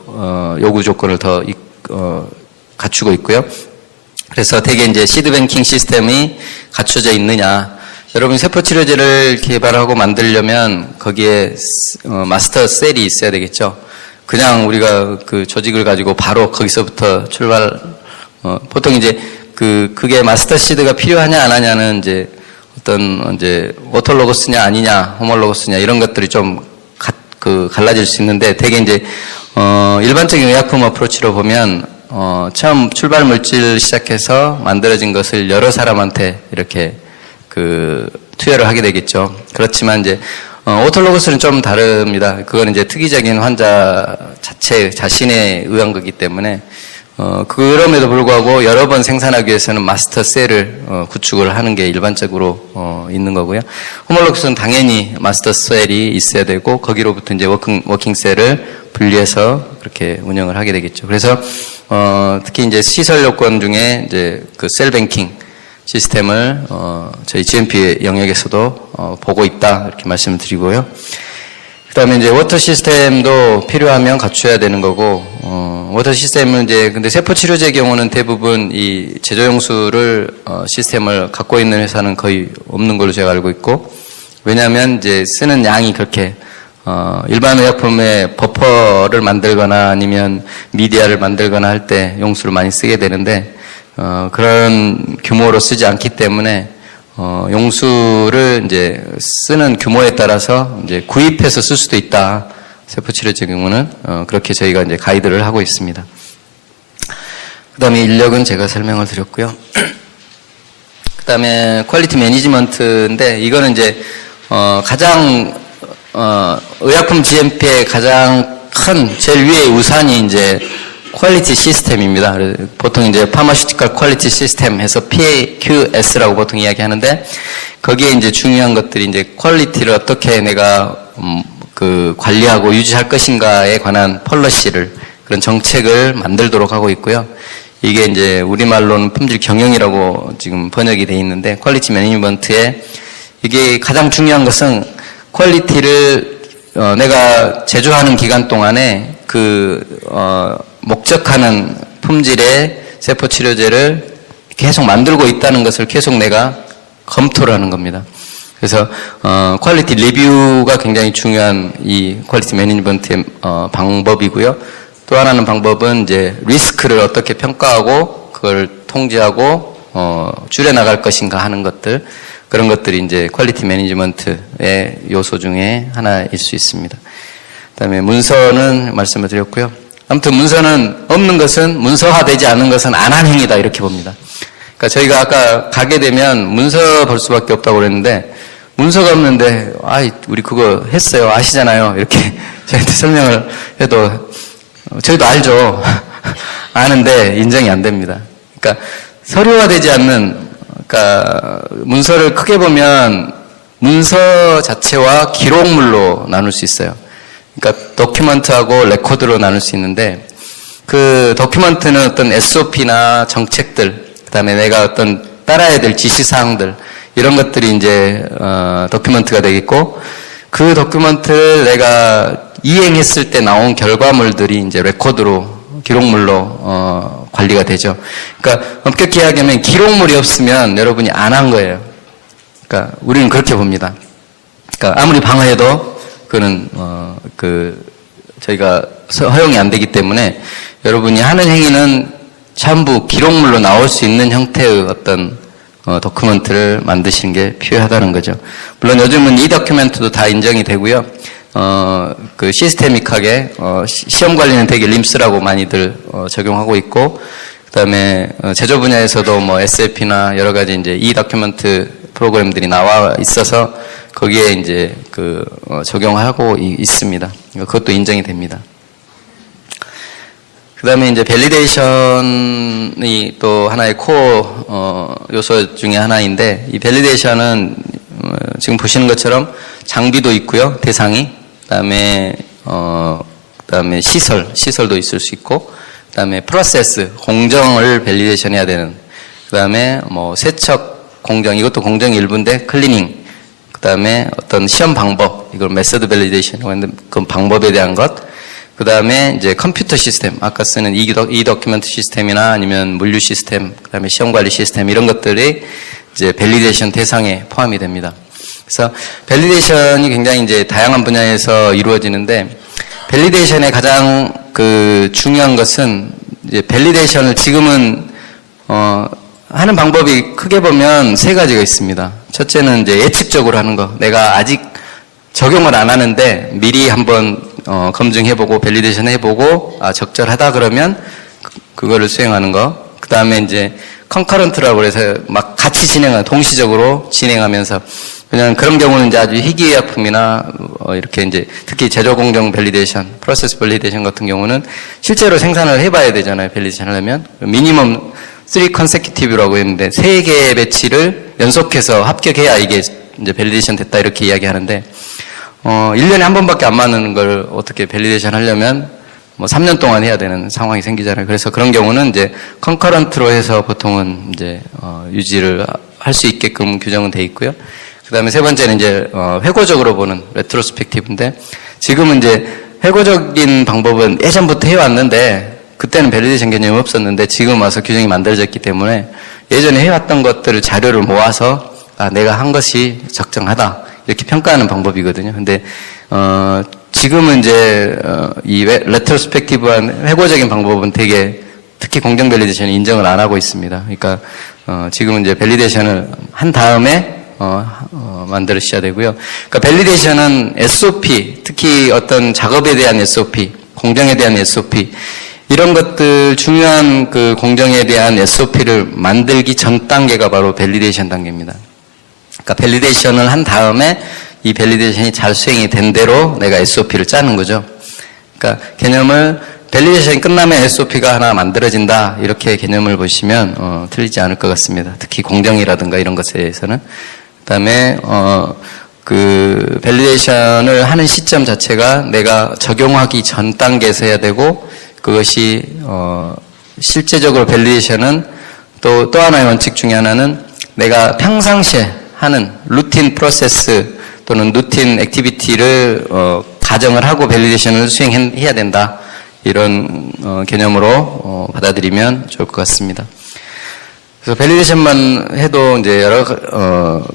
요구 조건을 더 갖추고 있고요. 그래서 대개 이제 시드 뱅킹 시스템이 갖춰져 있느냐. 여러분 세포 치료제를 개발하고 만들려면 거기에 마스터 셀이 있어야 되겠죠. 그냥 우리가 그 조직을 가지고 바로 거기서부터 출발, 보통 이제 그게 마스터 시드가 필요하냐 안 하냐는 이제 어떤 이제 오토로거스냐 아니냐, 호몰로거스냐 이런 것들이 좀 갈라질 수 있는데, 대개 이제 일반적인 의약품 어프로치로 보면 처음 출발 물질 시작해서 만들어진 것을 여러 사람한테 이렇게 투여를 하게 되겠죠. 그렇지만 이제 오토로거스는 좀 다릅니다. 그건 이제 특이적인 환자 자신에 의한 거기 때문에 그럼에도 불구하고 여러 번 생산하기 위해서는 마스터 셀을 구축을 하는 게 일반적으로 있는 거고요. 호몰로거스는 당연히 마스터 셀이 있어야 되고 거기로부터 이제 워킹 셀을 분리해서 그렇게 운영을 하게 되겠죠. 그래서 특히 이제 시설 요건 중에 이제 그 셀 뱅킹 시스템을 저희 GMP 영역에서도 보고 있다 이렇게 말씀을 드리고요. 그다음에 이제 워터 시스템도 필요하면 갖춰야 되는 거고, 워터 시스템은 이제 근데 세포 치료제 경우는 대부분 이 제조용수를 시스템을 갖고 있는 회사는 거의 없는 걸로 제가 알고 있고, 왜냐하면 이제 쓰는 양이 그렇게 일반 의약품에 버퍼를 만들거나 아니면 미디아를 만들거나 할 때 용수를 많이 쓰게 되는데 그런 규모로 쓰지 않기 때문에 용수를 이제 쓰는 규모에 따라서 이제 구입해서 쓸 수도 있다. 세포 치료제 경우는 그렇게 저희가 이제 가이드를 하고 있습니다. 그다음에 인력은 제가 설명을 드렸고요. 그다음에 퀄리티 매니지먼트인데 이거는 이제 가장 의약품 GMP의 가장 큰 제일 위의 우산이 이제 퀄리티 시스템입니다. 보통 이제 파마슈티컬 퀄리티 시스템 해서 PQS라고 보통 이야기하는데 거기에 이제 중요한 것들이 이제 퀄리티를 어떻게 내가 관리하고 유지할 것인가에 관한 폴러시를 그런 정책을 만들도록 하고 있고요. 이게 이제 우리말로는 품질 경영이라고 지금 번역이 돼 있는데 퀄리티 매니지먼트에 이게 가장 중요한 것은 퀄리티를 내가 제조하는 기간 동안에 목적하는 품질의 세포 치료제를 계속 만들고 있다는 것을 계속 내가 검토를 하는 겁니다. 그래서 퀄리티 리뷰가 굉장히 중요한 이 퀄리티 매니지먼트의 방법이고요. 또 하나는 방법은 이제 리스크를 어떻게 평가하고 그걸 통제하고 줄여 나갈 것인가 하는 것들, 그런 것들이 이제 퀄리티 매니지먼트의 요소 중에 하나일 수 있습니다. 그다음에 문서는 말씀을 드렸고요. 아무튼 문서는 없는 것은, 문서화되지 않는 것은 안 한 행위다, 이렇게 봅니다. 그러니까 저희가 아까 가게 되면 문서 볼 수밖에 없다고 그랬는데, 문서가 없는데, 우리 그거 했어요, 아시잖아요, 이렇게 저희한테 설명을 해도 저희도 알죠. 아는데 인정이 안 됩니다. 그러니까 서류화되지 않는, 그러니까 문서를 크게 보면 문서 자체와 기록물로 나눌 수 있어요. 그러니까 도큐먼트하고 레코드로 나눌 수 있는데, 그 도큐먼트는 어떤 SOP나 정책들, 그다음에 내가 어떤 따라야 될 지시사항들, 이런 것들이 이제 도큐먼트가 되겠고, 그 도큐먼트를 내가 이행했을 때 나온 결과물들이 이제 레코드로, 기록물로 관리가 되죠. 그러니까 엄격히 이야기하면 기록물이 없으면 여러분이 안 한 거예요. 그러니까 우리는 그렇게 봅니다. 그러니까 아무리 방어해도 그는 저희가 허용이 안 되기 때문에 여러분이 하는 행위는 전부 기록물로 나올 수 있는 형태의 어떤 도큐멘트를 만드시는 게 필요하다는 거죠. 물론 요즘은 이 도큐멘트도 다 인정이 되고요. 그 시스테믹하게 시험 관리는 되게 림스라고 많이들 적용하고 있고, 그다음에 제조 분야에서도 뭐 SAP나 여러 가지 이제 이 도큐멘트 프로그램들이 나와 있어서 거기에 이제 적용하고 있습니다. 그것도 인정이 됩니다. 그 다음에 이제 밸리데이션이 또 하나의 코어 요소 중에 하나인데, 이 밸리데이션은 지금 보시는 것처럼 장비도 있고요, 대상이. 그다음에 시설도 있을 수 있고, 그다음에 프로세스, 공정을 밸리데이션 해야 되는, 그다음에 뭐 세척 공정, 이것도 공정의 일부인데 클리닝, 그다음에 어떤 시험 방법, 이걸 메서드 밸리데이션이라고 하는데 그 방법에 대한 것, 그 다음에 이제 컴퓨터 시스템, 아까 쓰는 이 도큐멘트 시스템이나 아니면 물류 시스템, 그 다음에 시험 관리 시스템, 이런 것들이 이제 밸리데이션 대상에 포함이 됩니다. 그래서 밸리데이션이 굉장히 이제 다양한 분야에서 이루어지는데, 밸리데이션의 가장 중요한 것은 이제 밸리데이션을 지금은 하는 방법이 크게 보면 세 가지가 있습니다. 첫째는 이제 예측적으로 하는 거. 내가 아직 적용을 안 하는데 미리 한번 검증해보고 밸리데이션 해보고 적절하다 그러면 그거를 수행하는 거. 그 다음에 이제 컨커런트라고 해서 막 같이 동시적으로 진행하면서, 그냥 그런 경우는 이제 아주 희귀의약품이나 이렇게 이제 특히 제조 공정 밸리데이션, 프로세스 밸리데이션 같은 경우는 실제로 생산을 해봐야 되잖아요. 밸리데이션 하려면 미니멈 3 consecutive라고 했는데 3개의 배치를 연속해서 합격해야 이게 이제 밸리데이션 됐다, 이렇게 이야기하는데, 1년에 한 번밖에 안 맞는 걸 어떻게 밸리데이션 하려면 뭐 3년 동안 해야 되는 상황이 생기잖아요. 그래서 그런 경우는 이제 컨커런트로 해서 보통은 이제 유지를 할 수 있게끔 규정은 돼 있고요. 그다음에 세 번째는 이제 회고적으로 보는 레트로스펙티브인데, 지금은 이제 회고적인 방법은 예전부터 해왔는데 그때는 밸리데이션 개념이 없었는데 지금 와서 규정이 만들어졌기 때문에 예전에 해왔던 것들을 자료를 모아서 내가 한 것이 적정하다, 이렇게 평가하는 방법이거든요. 근데 지금은 이제 이 레트로스펙티브한 회고적인 방법은 되게, 특히 공정 밸리데이션이 인정을 안 하고 있습니다. 그러니까 지금은 이제 밸리데이션을 한 다음에 만들으셔야 되고요. 그러니까 밸리데이션은 SOP, 특히 어떤 작업에 대한 SOP, 공정에 대한 SOP, 이런 것들, 중요한 그 공정에 대한 SOP를 만들기 전 단계가 바로 밸리데이션 단계입니다. 그러니까 밸리데이션을 한 다음에 이 밸리데이션이 잘 수행이 된 대로 내가 SOP를 짜는 거죠. 그러니까 개념을, 밸리데이션이 끝나면 SOP가 하나 만들어진다, 이렇게 개념을 보시면 틀리지 않을 것 같습니다. 특히 공정이라든가 이런 것에 대해서는. 그다음에 그 밸리데이션을 하는 시점 자체가 내가 적용하기 전 단계에서 해야 되고, 그것이 실제적으로 밸리데이션은 또 하나의 원칙 중에 하나는 내가 평상시에 하는 루틴 프로세스 또는 루틴 액티비티를 가정을 하고 밸리데이션을 수행해야 된다, 이런 개념으로 받아들이면 좋을 것 같습니다. 그래서 밸리데이션만 해도 이제 여러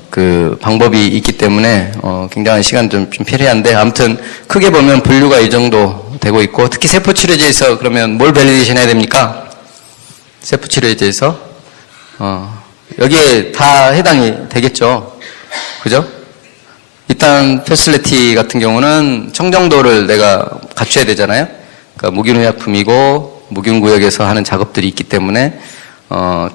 그 방법이 있기 때문에 굉장한 시간 좀 필요한데, 아무튼 크게 보면 분류가 이 정도 되고 있고, 특히 세포 치료제에서 그러면 뭘 밸리데이션 해야 됩니까? 세포 치료제에서 여기에 다 해당이 되겠죠. 그죠? 일단 패슬리티 같은 경우는 청정도를 내가 갖춰야 되잖아요. 그러니까 무균의약품이고 무균구역에서 하는 작업들이 있기 때문에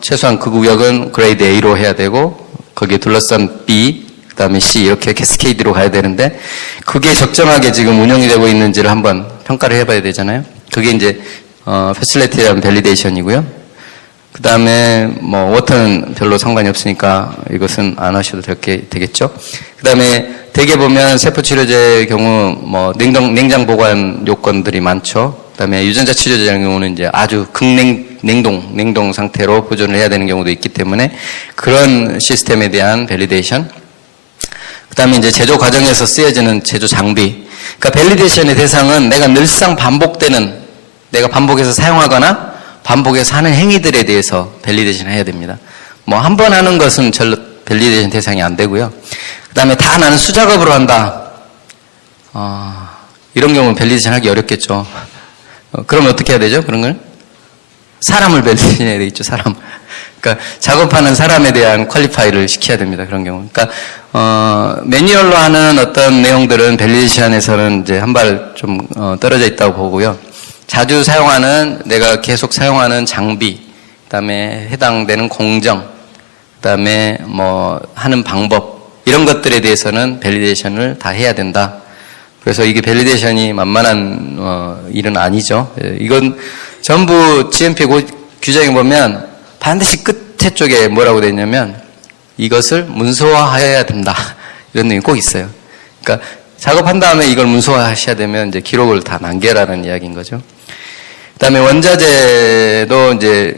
최소한 그 구역은 그레이드 A로 해야 되고 거기에 둘러싼 B, 그 다음에 C 이렇게 캐스케이드로 가야 되는데 그게 적정하게 지금 운영이 되고 있는지를 한번 평가를 해봐야 되잖아요. 그게 이제 패슬리티에 대한 밸리데이션이고요. 그 다음에 뭐 워터는 별로 상관이 없으니까 이것은 안 하셔도 되겠죠. 그 다음에 대개 보면 세포치료제의 경우 뭐 냉장 보관 요건들이 많죠. 그 다음에 유전자 치료제의 경우는 이제 아주 냉동 상태로 보존을 해야 되는 경우도 있기 때문에 그런 시스템에 대한 밸리데이션. 그 다음에 이제 제조 과정에서 쓰여지는 제조 장비. 그러니까 밸리데이션의 대상은 내가 늘상 내가 반복해서 사용하거나 반복해서 하는 행위들에 대해서 밸리데이션 해야 됩니다. 뭐 한 번 하는 것은 절로 밸리데이션 대상이 안 되고요. 그 다음에 다 나는 수작업으로 한다. 이런 경우는 밸리데이션 하기 어렵겠죠. 그러면 어떻게 해야 되죠? 그런 걸? 사람을 밸리데이션 해야 되겠죠, 사람. 그러니까 작업하는 사람에 대한 퀄리파이를 시켜야 됩니다, 그런 경우. 그러니까, 매뉴얼로 하는 어떤 내용들은 밸리데이션에서는 이제 한 발 좀 떨어져 있다고 보고요. 자주 사용하는, 내가 계속 사용하는 장비, 그 다음에 해당되는 공정, 그 다음에 뭐 하는 방법, 이런 것들에 대해서는 밸리데이션을 다 해야 된다. 그래서 이게 밸리데이션이 만만한 일은 아니죠. 이건 전부 GMP 규정에 보면 반드시 끝에 쪽에 뭐라고 되어 있냐면 이것을 문서화해야 된다. 이런 내용이 꼭 있어요. 그러니까 작업한 다음에 이걸 문서화하셔야 되면 이제 기록을 다 남겨라는 이야기인 거죠. 그다음에 원자재도 이제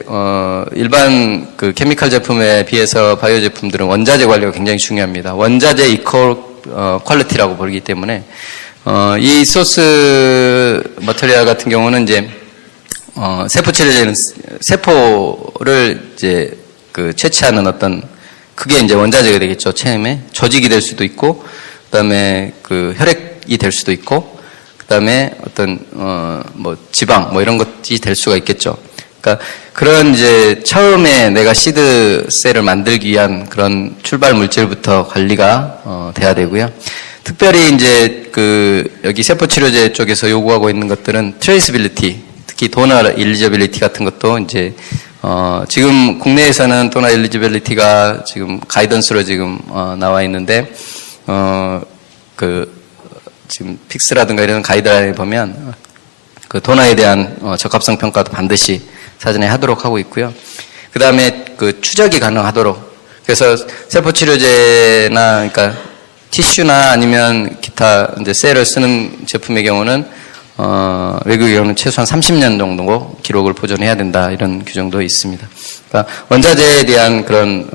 일반 그 케미칼 제품에 비해서 바이오 제품들은 원자재 관리가 굉장히 중요합니다. 원자재 이퀄 퀄리티라고 부르기 때문에 이 소스 머터리얼 같은 경우는 이제 세포 치료제는 세포를 이제 그 채취하는 어떤 그게 이제 원자재가 되겠죠. 처음에 조직이 될 수도 있고, 그다음에 그 혈액이 될 수도 있고. 그다음에 어떤 뭐 지방 뭐 이런 것이 될 수가 있겠죠. 그러니까 그런 이제 처음에 내가 시드 셀을 만들기 위한 그런 출발 물질부터 관리가 돼야 되고요. 특별히 이제 그 여기 세포 치료제 쪽에서 요구하고 있는 것들은 트레이스빌리티, 특히 도너 일리지빌리티 같은 것도 이제 지금 국내에서는 도너 일리지빌리티가 지금 가이던스로 지금 나와 있는데 지금 픽스라든가 이런 가이드라인에 보면 그 도너에 대한 적합성 평가도 반드시 사전에 하도록 하고 있고요. 그 다음에 그 추적이 가능하도록. 그래서 세포 치료제나 그러니까 티슈나 아니면 기타 이제 셀을 쓰는 제품의 경우는 외국의 경우는 최소한 30년 정도 기록을 보존해야 된다 이런 규정도 있습니다. 그러니까 원자재에 대한 그런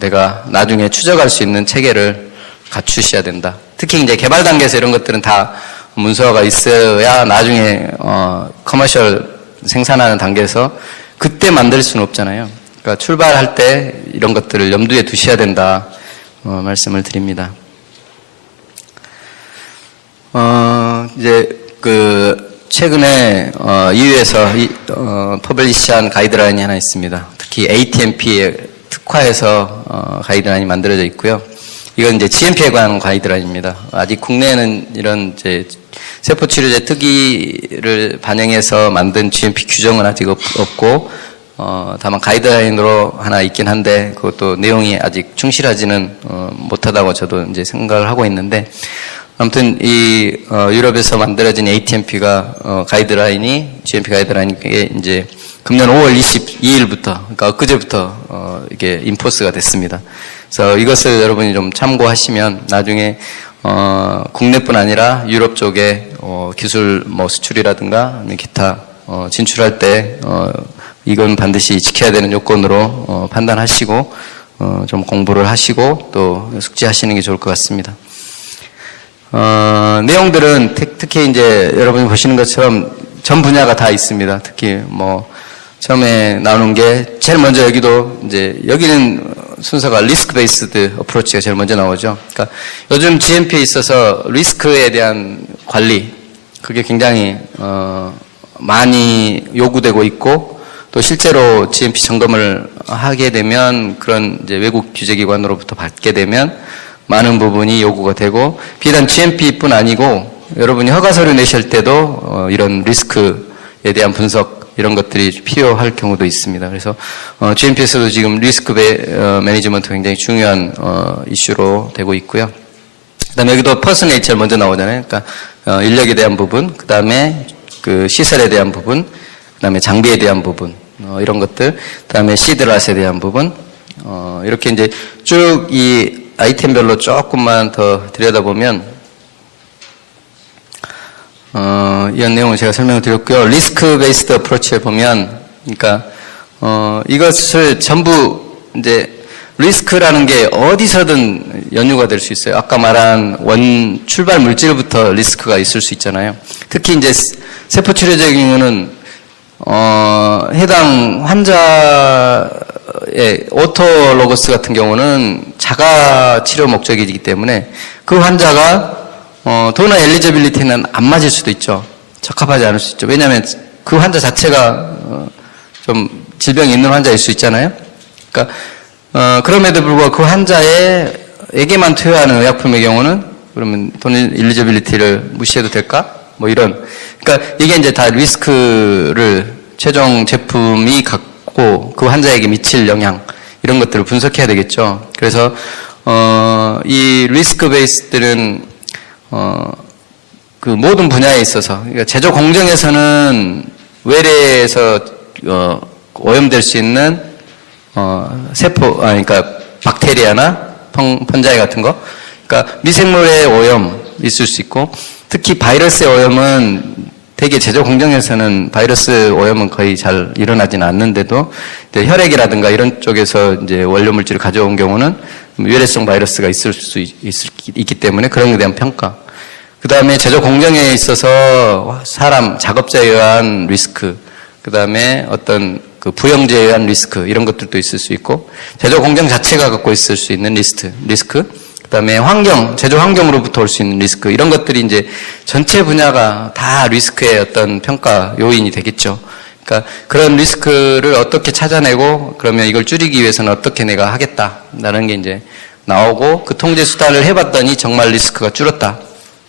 내가 나중에 추적할 수 있는 체계를 갖추셔야 된다. 특히 이제 개발 단계에서 이런 것들은 다 문서화가 있어야 나중에 커머셜 생산하는 단계에서 그때 만들 수는 없잖아요. 그러니까 출발할 때 이런 것들을 염두에 두셔야 된다 말씀을 드립니다. 이제 그 최근에 EU에서 퍼블리시한 가이드라인이 하나 있습니다. 특히 ATMP에 특화해서 가이드라인이 만들어져 있고요. 이건 이제 GMP에 관한 가이드라인입니다. 아직 국내에는 이런 이제 세포 치료제 특이를 반영해서 만든 GMP 규정은 아직 없고, 다만 가이드라인으로 하나 있긴 한데 그것도 내용이 아직 충실하지는 못하다고 저도 이제 생각을 하고 있는데, 아무튼 이 유럽에서 만들어진 ATMP가 가이드라인이 GMP 가이드라인이 이제 금년 5월 22일부터 그러니까 엊그제부터 이게 인포스가 됐습니다. 그래서 이것을 여러분이 좀 참고하시면 나중에 국내뿐 아니라 유럽 쪽에 기술 뭐 수출이라든가 아니면 기타 진출할 때 이건 반드시 지켜야 되는 요건으로 판단하시고 좀 공부를 하시고 또 숙지하시는 게 좋을 것 같습니다. 내용들은 특히 이제 여러분이 보시는 것처럼 전 분야가 다 있습니다. 특히 뭐 처음에 나오는 게 제일 먼저 여기는 순서가 리스크 베이스드 어프로치가 제일 먼저 나오죠. 그러니까 요즘 GMP에 있어서 리스크에 대한 관리 그게 굉장히 많이 요구되고 있고 또 실제로 GMP 점검을 하게 되면 그런 이제 외국 규제기관으로부터 받게 되면 많은 부분이 요구가 되고 비단 GMP뿐 아니고 여러분이 허가서류 내실 때도 이런 리스크에 대한 분석 이런 것들이 필요할 경우도 있습니다. 그래서 GMP에서도 지금 리스크 매니지먼트 굉장히 중요한 이슈로 되고 있고요. 그다음에 여기도 퍼슨 HR 먼저 나오잖아요. 그러니까 인력에 대한 부분, 그다음에 그 시설에 대한 부분, 그다음에 장비에 대한 부분 이런 것들, 그다음에 시드랏에 대한 부분 이렇게 이제 쭉 이 아이템별로 조금만 더 들여다보면 이런 내용을 제가 설명을 드렸고요. 리스크 베이스드 어프로치에 보면 그러니까 이것을 전부 이제 리스크라는 게 어디서든 연유가 될 수 있어요. 아까 말한 원 출발 물질부터 리스크가 있을 수 있잖아요. 특히 이제 세포 치료적인 경우는 해당 환자의 오토로거스 같은 경우는 자가 치료 목적이기 때문에 그 환자가 도너 엘리지빌리티는 안 맞을 수도 있죠. 적합하지 않을 수 있죠. 왜냐하면 그 환자 자체가 좀 질병이 있는 환자일 수 있잖아요. 그러니까 그럼에도 불구하고 그 환자에게만 투여하는 의약품의 경우는 그러면 도너 엘리지빌리티를 무시해도 될까? 뭐 이런. 그러니까 이게 이제 다 리스크를 최종 제품이 갖고 그 환자에게 미칠 영향 이런 것들을 분석해야 되겠죠. 그래서 이 리스크 베이스들은 그 모든 분야에 있어서 그러니까 제조 공정에서는 외래에서 오염될 수 있는 세포 그러니까 박테리아나 펀자이 같은 거, 그러니까 미생물의 오염 있을 수 있고 특히 바이러스의 오염은 되게 제조 공정에서는 바이러스 오염은 거의 잘 일어나지는 않는데도 혈액이라든가 이런 쪽에서 이제 원료 물질을 가져온 경우는 유해성 바이러스가 있을 수 있기 때문에 그런 것에 대한 평가. 그 다음에 제조 공정에 있어서 사람, 작업자에 의한 리스크, 그 다음에 어떤 그 부영제에 의한 리스크, 이런 것들도 있을 수 있고, 제조 공정 자체가 갖고 있을 수 있는 리스크, 그 다음에 환경, 제조 환경으로부터 올 수 있는 리스크, 이런 것들이 이제 전체 분야가 다 리스크의 어떤 평가 요인이 되겠죠. 그러니까 그런 리스크를 어떻게 찾아내고, 그러면 이걸 줄이기 위해서는 어떻게 내가 하겠다라는 게 이제 나오고, 그 통제 수단을 해봤더니 정말 리스크가 줄었다.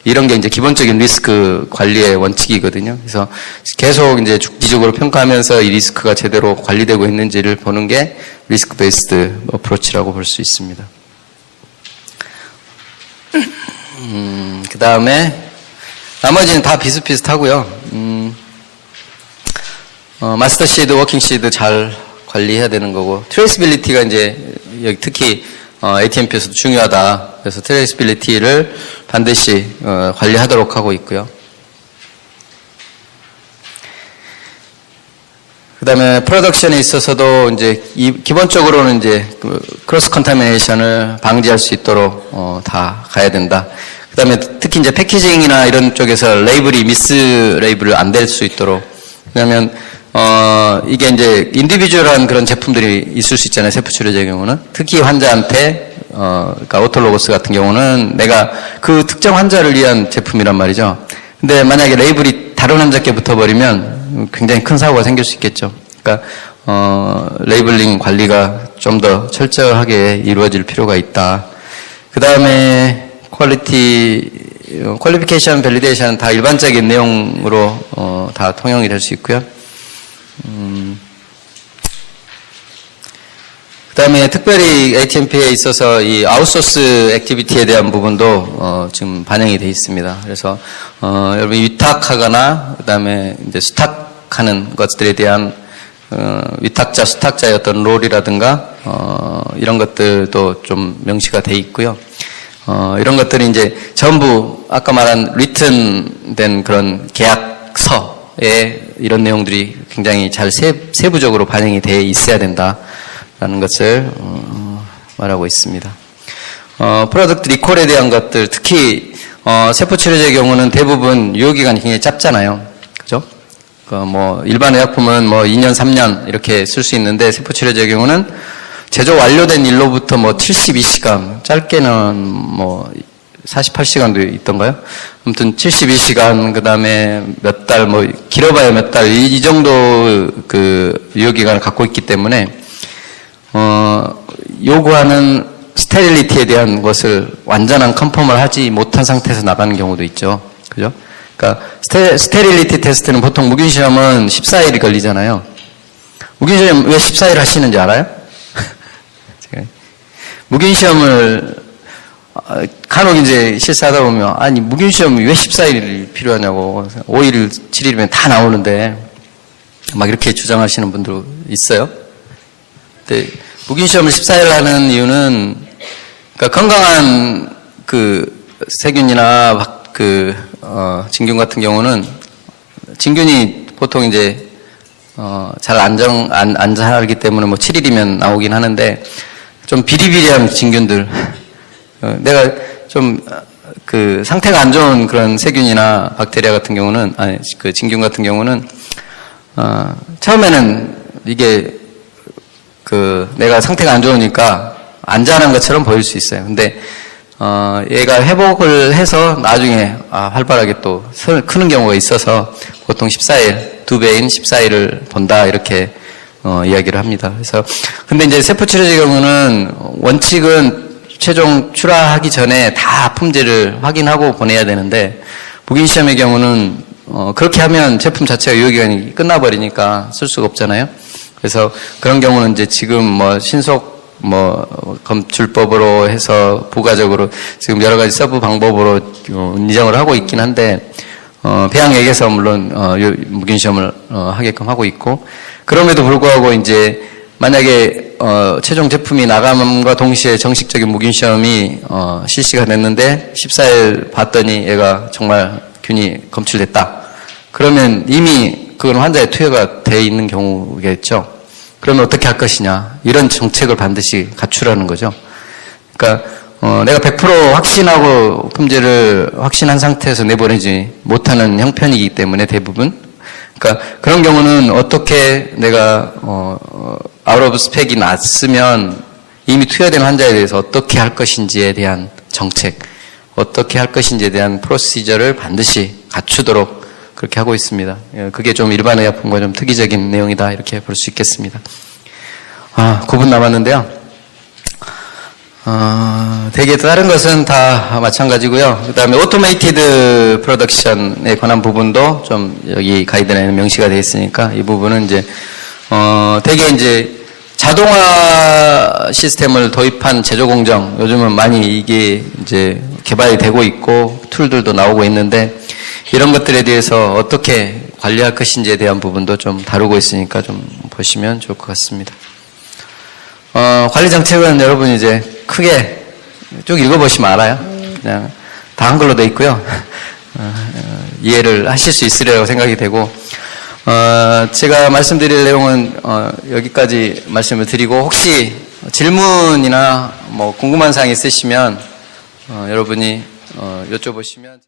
이런 게 이제 기본적인 리스크 관리의 원칙이거든요. 그래서 계속 이제 주기적으로 평가하면서 이 리스크가 제대로 관리되고 있는지를 보는 게 리스크 베이스드 어프로치라고 볼 수 있습니다. 그 다음에 나머지는 다 비슷비슷하고요. 마스터 시드, 워킹 시드 잘 관리해야 되는 거고, 트레이스빌리티가 이제 여기 특히 ATMP에서도 중요하다. 그래서 트레이스빌리티를 반드시 관리하도록 하고 있고요. 그 다음에 프로덕션에 있어서도 이제 기본적으로는 이제 크로스 컨타미네이션을 방지할 수 있도록 다 가야 된다. 그 다음에 특히 이제 패키징이나 이런 쪽에서 레이블이 미스 레이블을 안 될 수 있도록. 왜냐하면 이게 이제 인디비주얼한 그런 제품들이 있을 수 있잖아요. 세포치료제의 경우는. 특히 환자한테 그러니까 오토로고스 같은 경우는 내가 그 특정 환자를 위한 제품이란 말이죠. 근데 만약에 레이블이 다른 환자께 붙어버리면 굉장히 큰 사고가 생길 수 있겠죠. 그러니까 레이블링 관리가 좀 더 철저하게 이루어질 필요가 있다. 그 다음에 퀄리피케이션, 밸리데이션 다 일반적인 내용으로 다 통용이 될 수 있고요. 그 다음에 특별히 ATMP에 있어서 이 아웃소스 액티비티에 대한 부분도 지금 반영이 되어 있습니다. 그래서 여러분이 위탁하거나 그 다음에 이제 수탁하는 것들에 대한 위탁자, 수탁자의 어떤 롤이라든가 이런 것들도 좀 명시가 되어 있고요. 이런 것들이 이제 전부 아까 말한 리튼된 그런 계약서에 이런 내용들이 굉장히 잘 세부적으로 반영이 되어 있어야 된다라는 것을 말하고 있습니다. 프로덕트 리콜에 대한 것들, 특히 세포치료제의 경우는 대부분 유효기간이 굉장히 짧잖아요. 그죠? 뭐 일반 의약품은 뭐 2년, 3년 이렇게 쓸 수 있는데 세포치료제의 경우는 제조 완료된 일로부터 뭐 72시간, 짧게는 뭐 48시간도 있던가요? 아무튼 72시간, 그 다음에 몇 달, 뭐, 길어봐야 몇 달, 이 정도 그 유효기간을 갖고 있기 때문에, 요구하는 스테릴리티에 대한 것을 완전한 컨펌을 하지 못한 상태에서 나가는 경우도 있죠. 그죠? 그러니까 스테릴리티 테스트는 보통 무균 시험은 14일이 걸리잖아요. 무균 시험 왜 14일 하시는지 알아요? 무균 시험을 간혹 이제 실수하다 보면 아니 무균 시험이 왜 14일이 필요하냐고 5일, 7일이면 다 나오는데 막 이렇게 주장하시는 분도 있어요. 근데 무균 시험을 14일 하는 이유는 그러니까 건강한 그 세균이나 진균 같은 경우는 진균이 보통 이제 잘 안 자라기 때문에 뭐 7일이면 나오긴 하는데 좀 비리비리한 진균들 내가 좀 그 상태가 안 좋은 그런 세균이나 박테리아 같은 경우는 아니 그 진균 같은 경우는 처음에는 이게 내가 상태가 안 좋으니까 안 자란 것처럼 보일 수 있어요. 근데 얘가 회복을 해서 나중에 활발하게 또 크는 경우가 있어서 보통 14일, 2배인 14일을 본다 이렇게 이야기를 합니다. 그래서 근데 이제 세포치료제 경우는 원칙은 최종 출하하기 전에 다 품질을 확인하고 보내야 되는데 무균 시험의 경우는 그렇게 하면 제품 자체가 유효기간이 끝나버리니까 쓸 수가 없잖아요. 그래서 그런 경우는 이제 지금 뭐 신속 검출법으로 해서 부가적으로 지금 여러 가지 서브 방법으로 인정을 하고 있긴 한데 배양액에서 물론 무균 시험을 하게끔 하고 있고 그럼에도 불구하고 이제 만약에 최종 제품이 나감과 동시에 정식적인 무균 시험이 실시가 됐는데 14일 봤더니 얘가 정말 균이 검출됐다. 그러면 이미 그건 환자의 투여가 돼 있는 경우겠죠. 그러면 어떻게 할 것이냐. 이런 정책을 반드시 갖추라는 거죠. 그러니까 내가 100% 확신하고 품질을 확신한 상태에서 내보내지 못하는 형편이기 때문에 대부분 그러니까 그런 경우는 어떻게 내가 아웃 오브 스펙이 났으면 이미 투여된 환자에 대해서 어떻게 할 것인지에 대한 정책, 어떻게 할 것인지에 대한 프로시저를 반드시 갖추도록 그렇게 하고 있습니다. 그게 좀 일반 의약품과 좀 특이적인 내용이다 이렇게 볼 수 있겠습니다. 9분 남았는데요. 되게 다른 것은 다 마찬가지고요. 그 다음에 오토메이티드 프로덕션에 관한 부분도 좀 여기 가이드라인에 명시가 되어 있으니까 이 부분은 이제 되게 이제 자동화 시스템을 도입한 제조 공정 요즘은 많이 이게 이제 개발이 되고 있고 툴들도 나오고 있는데 이런 것들에 대해서 어떻게 관리할 것인지에 대한 부분도 좀 다루고 있으니까 좀 보시면 좋을 것 같습니다. 관리 정책은 여러분 이제 크게 쭉 읽어보시면 알아요. 그냥 다 한글로 돼 있고요. 이해를 하실 수 있으리라고 생각이 되고, 제가 말씀드릴 내용은 여기까지 말씀을 드리고 혹시 질문이나 뭐 궁금한 사항 있으시면 여러분이 여쭤보시면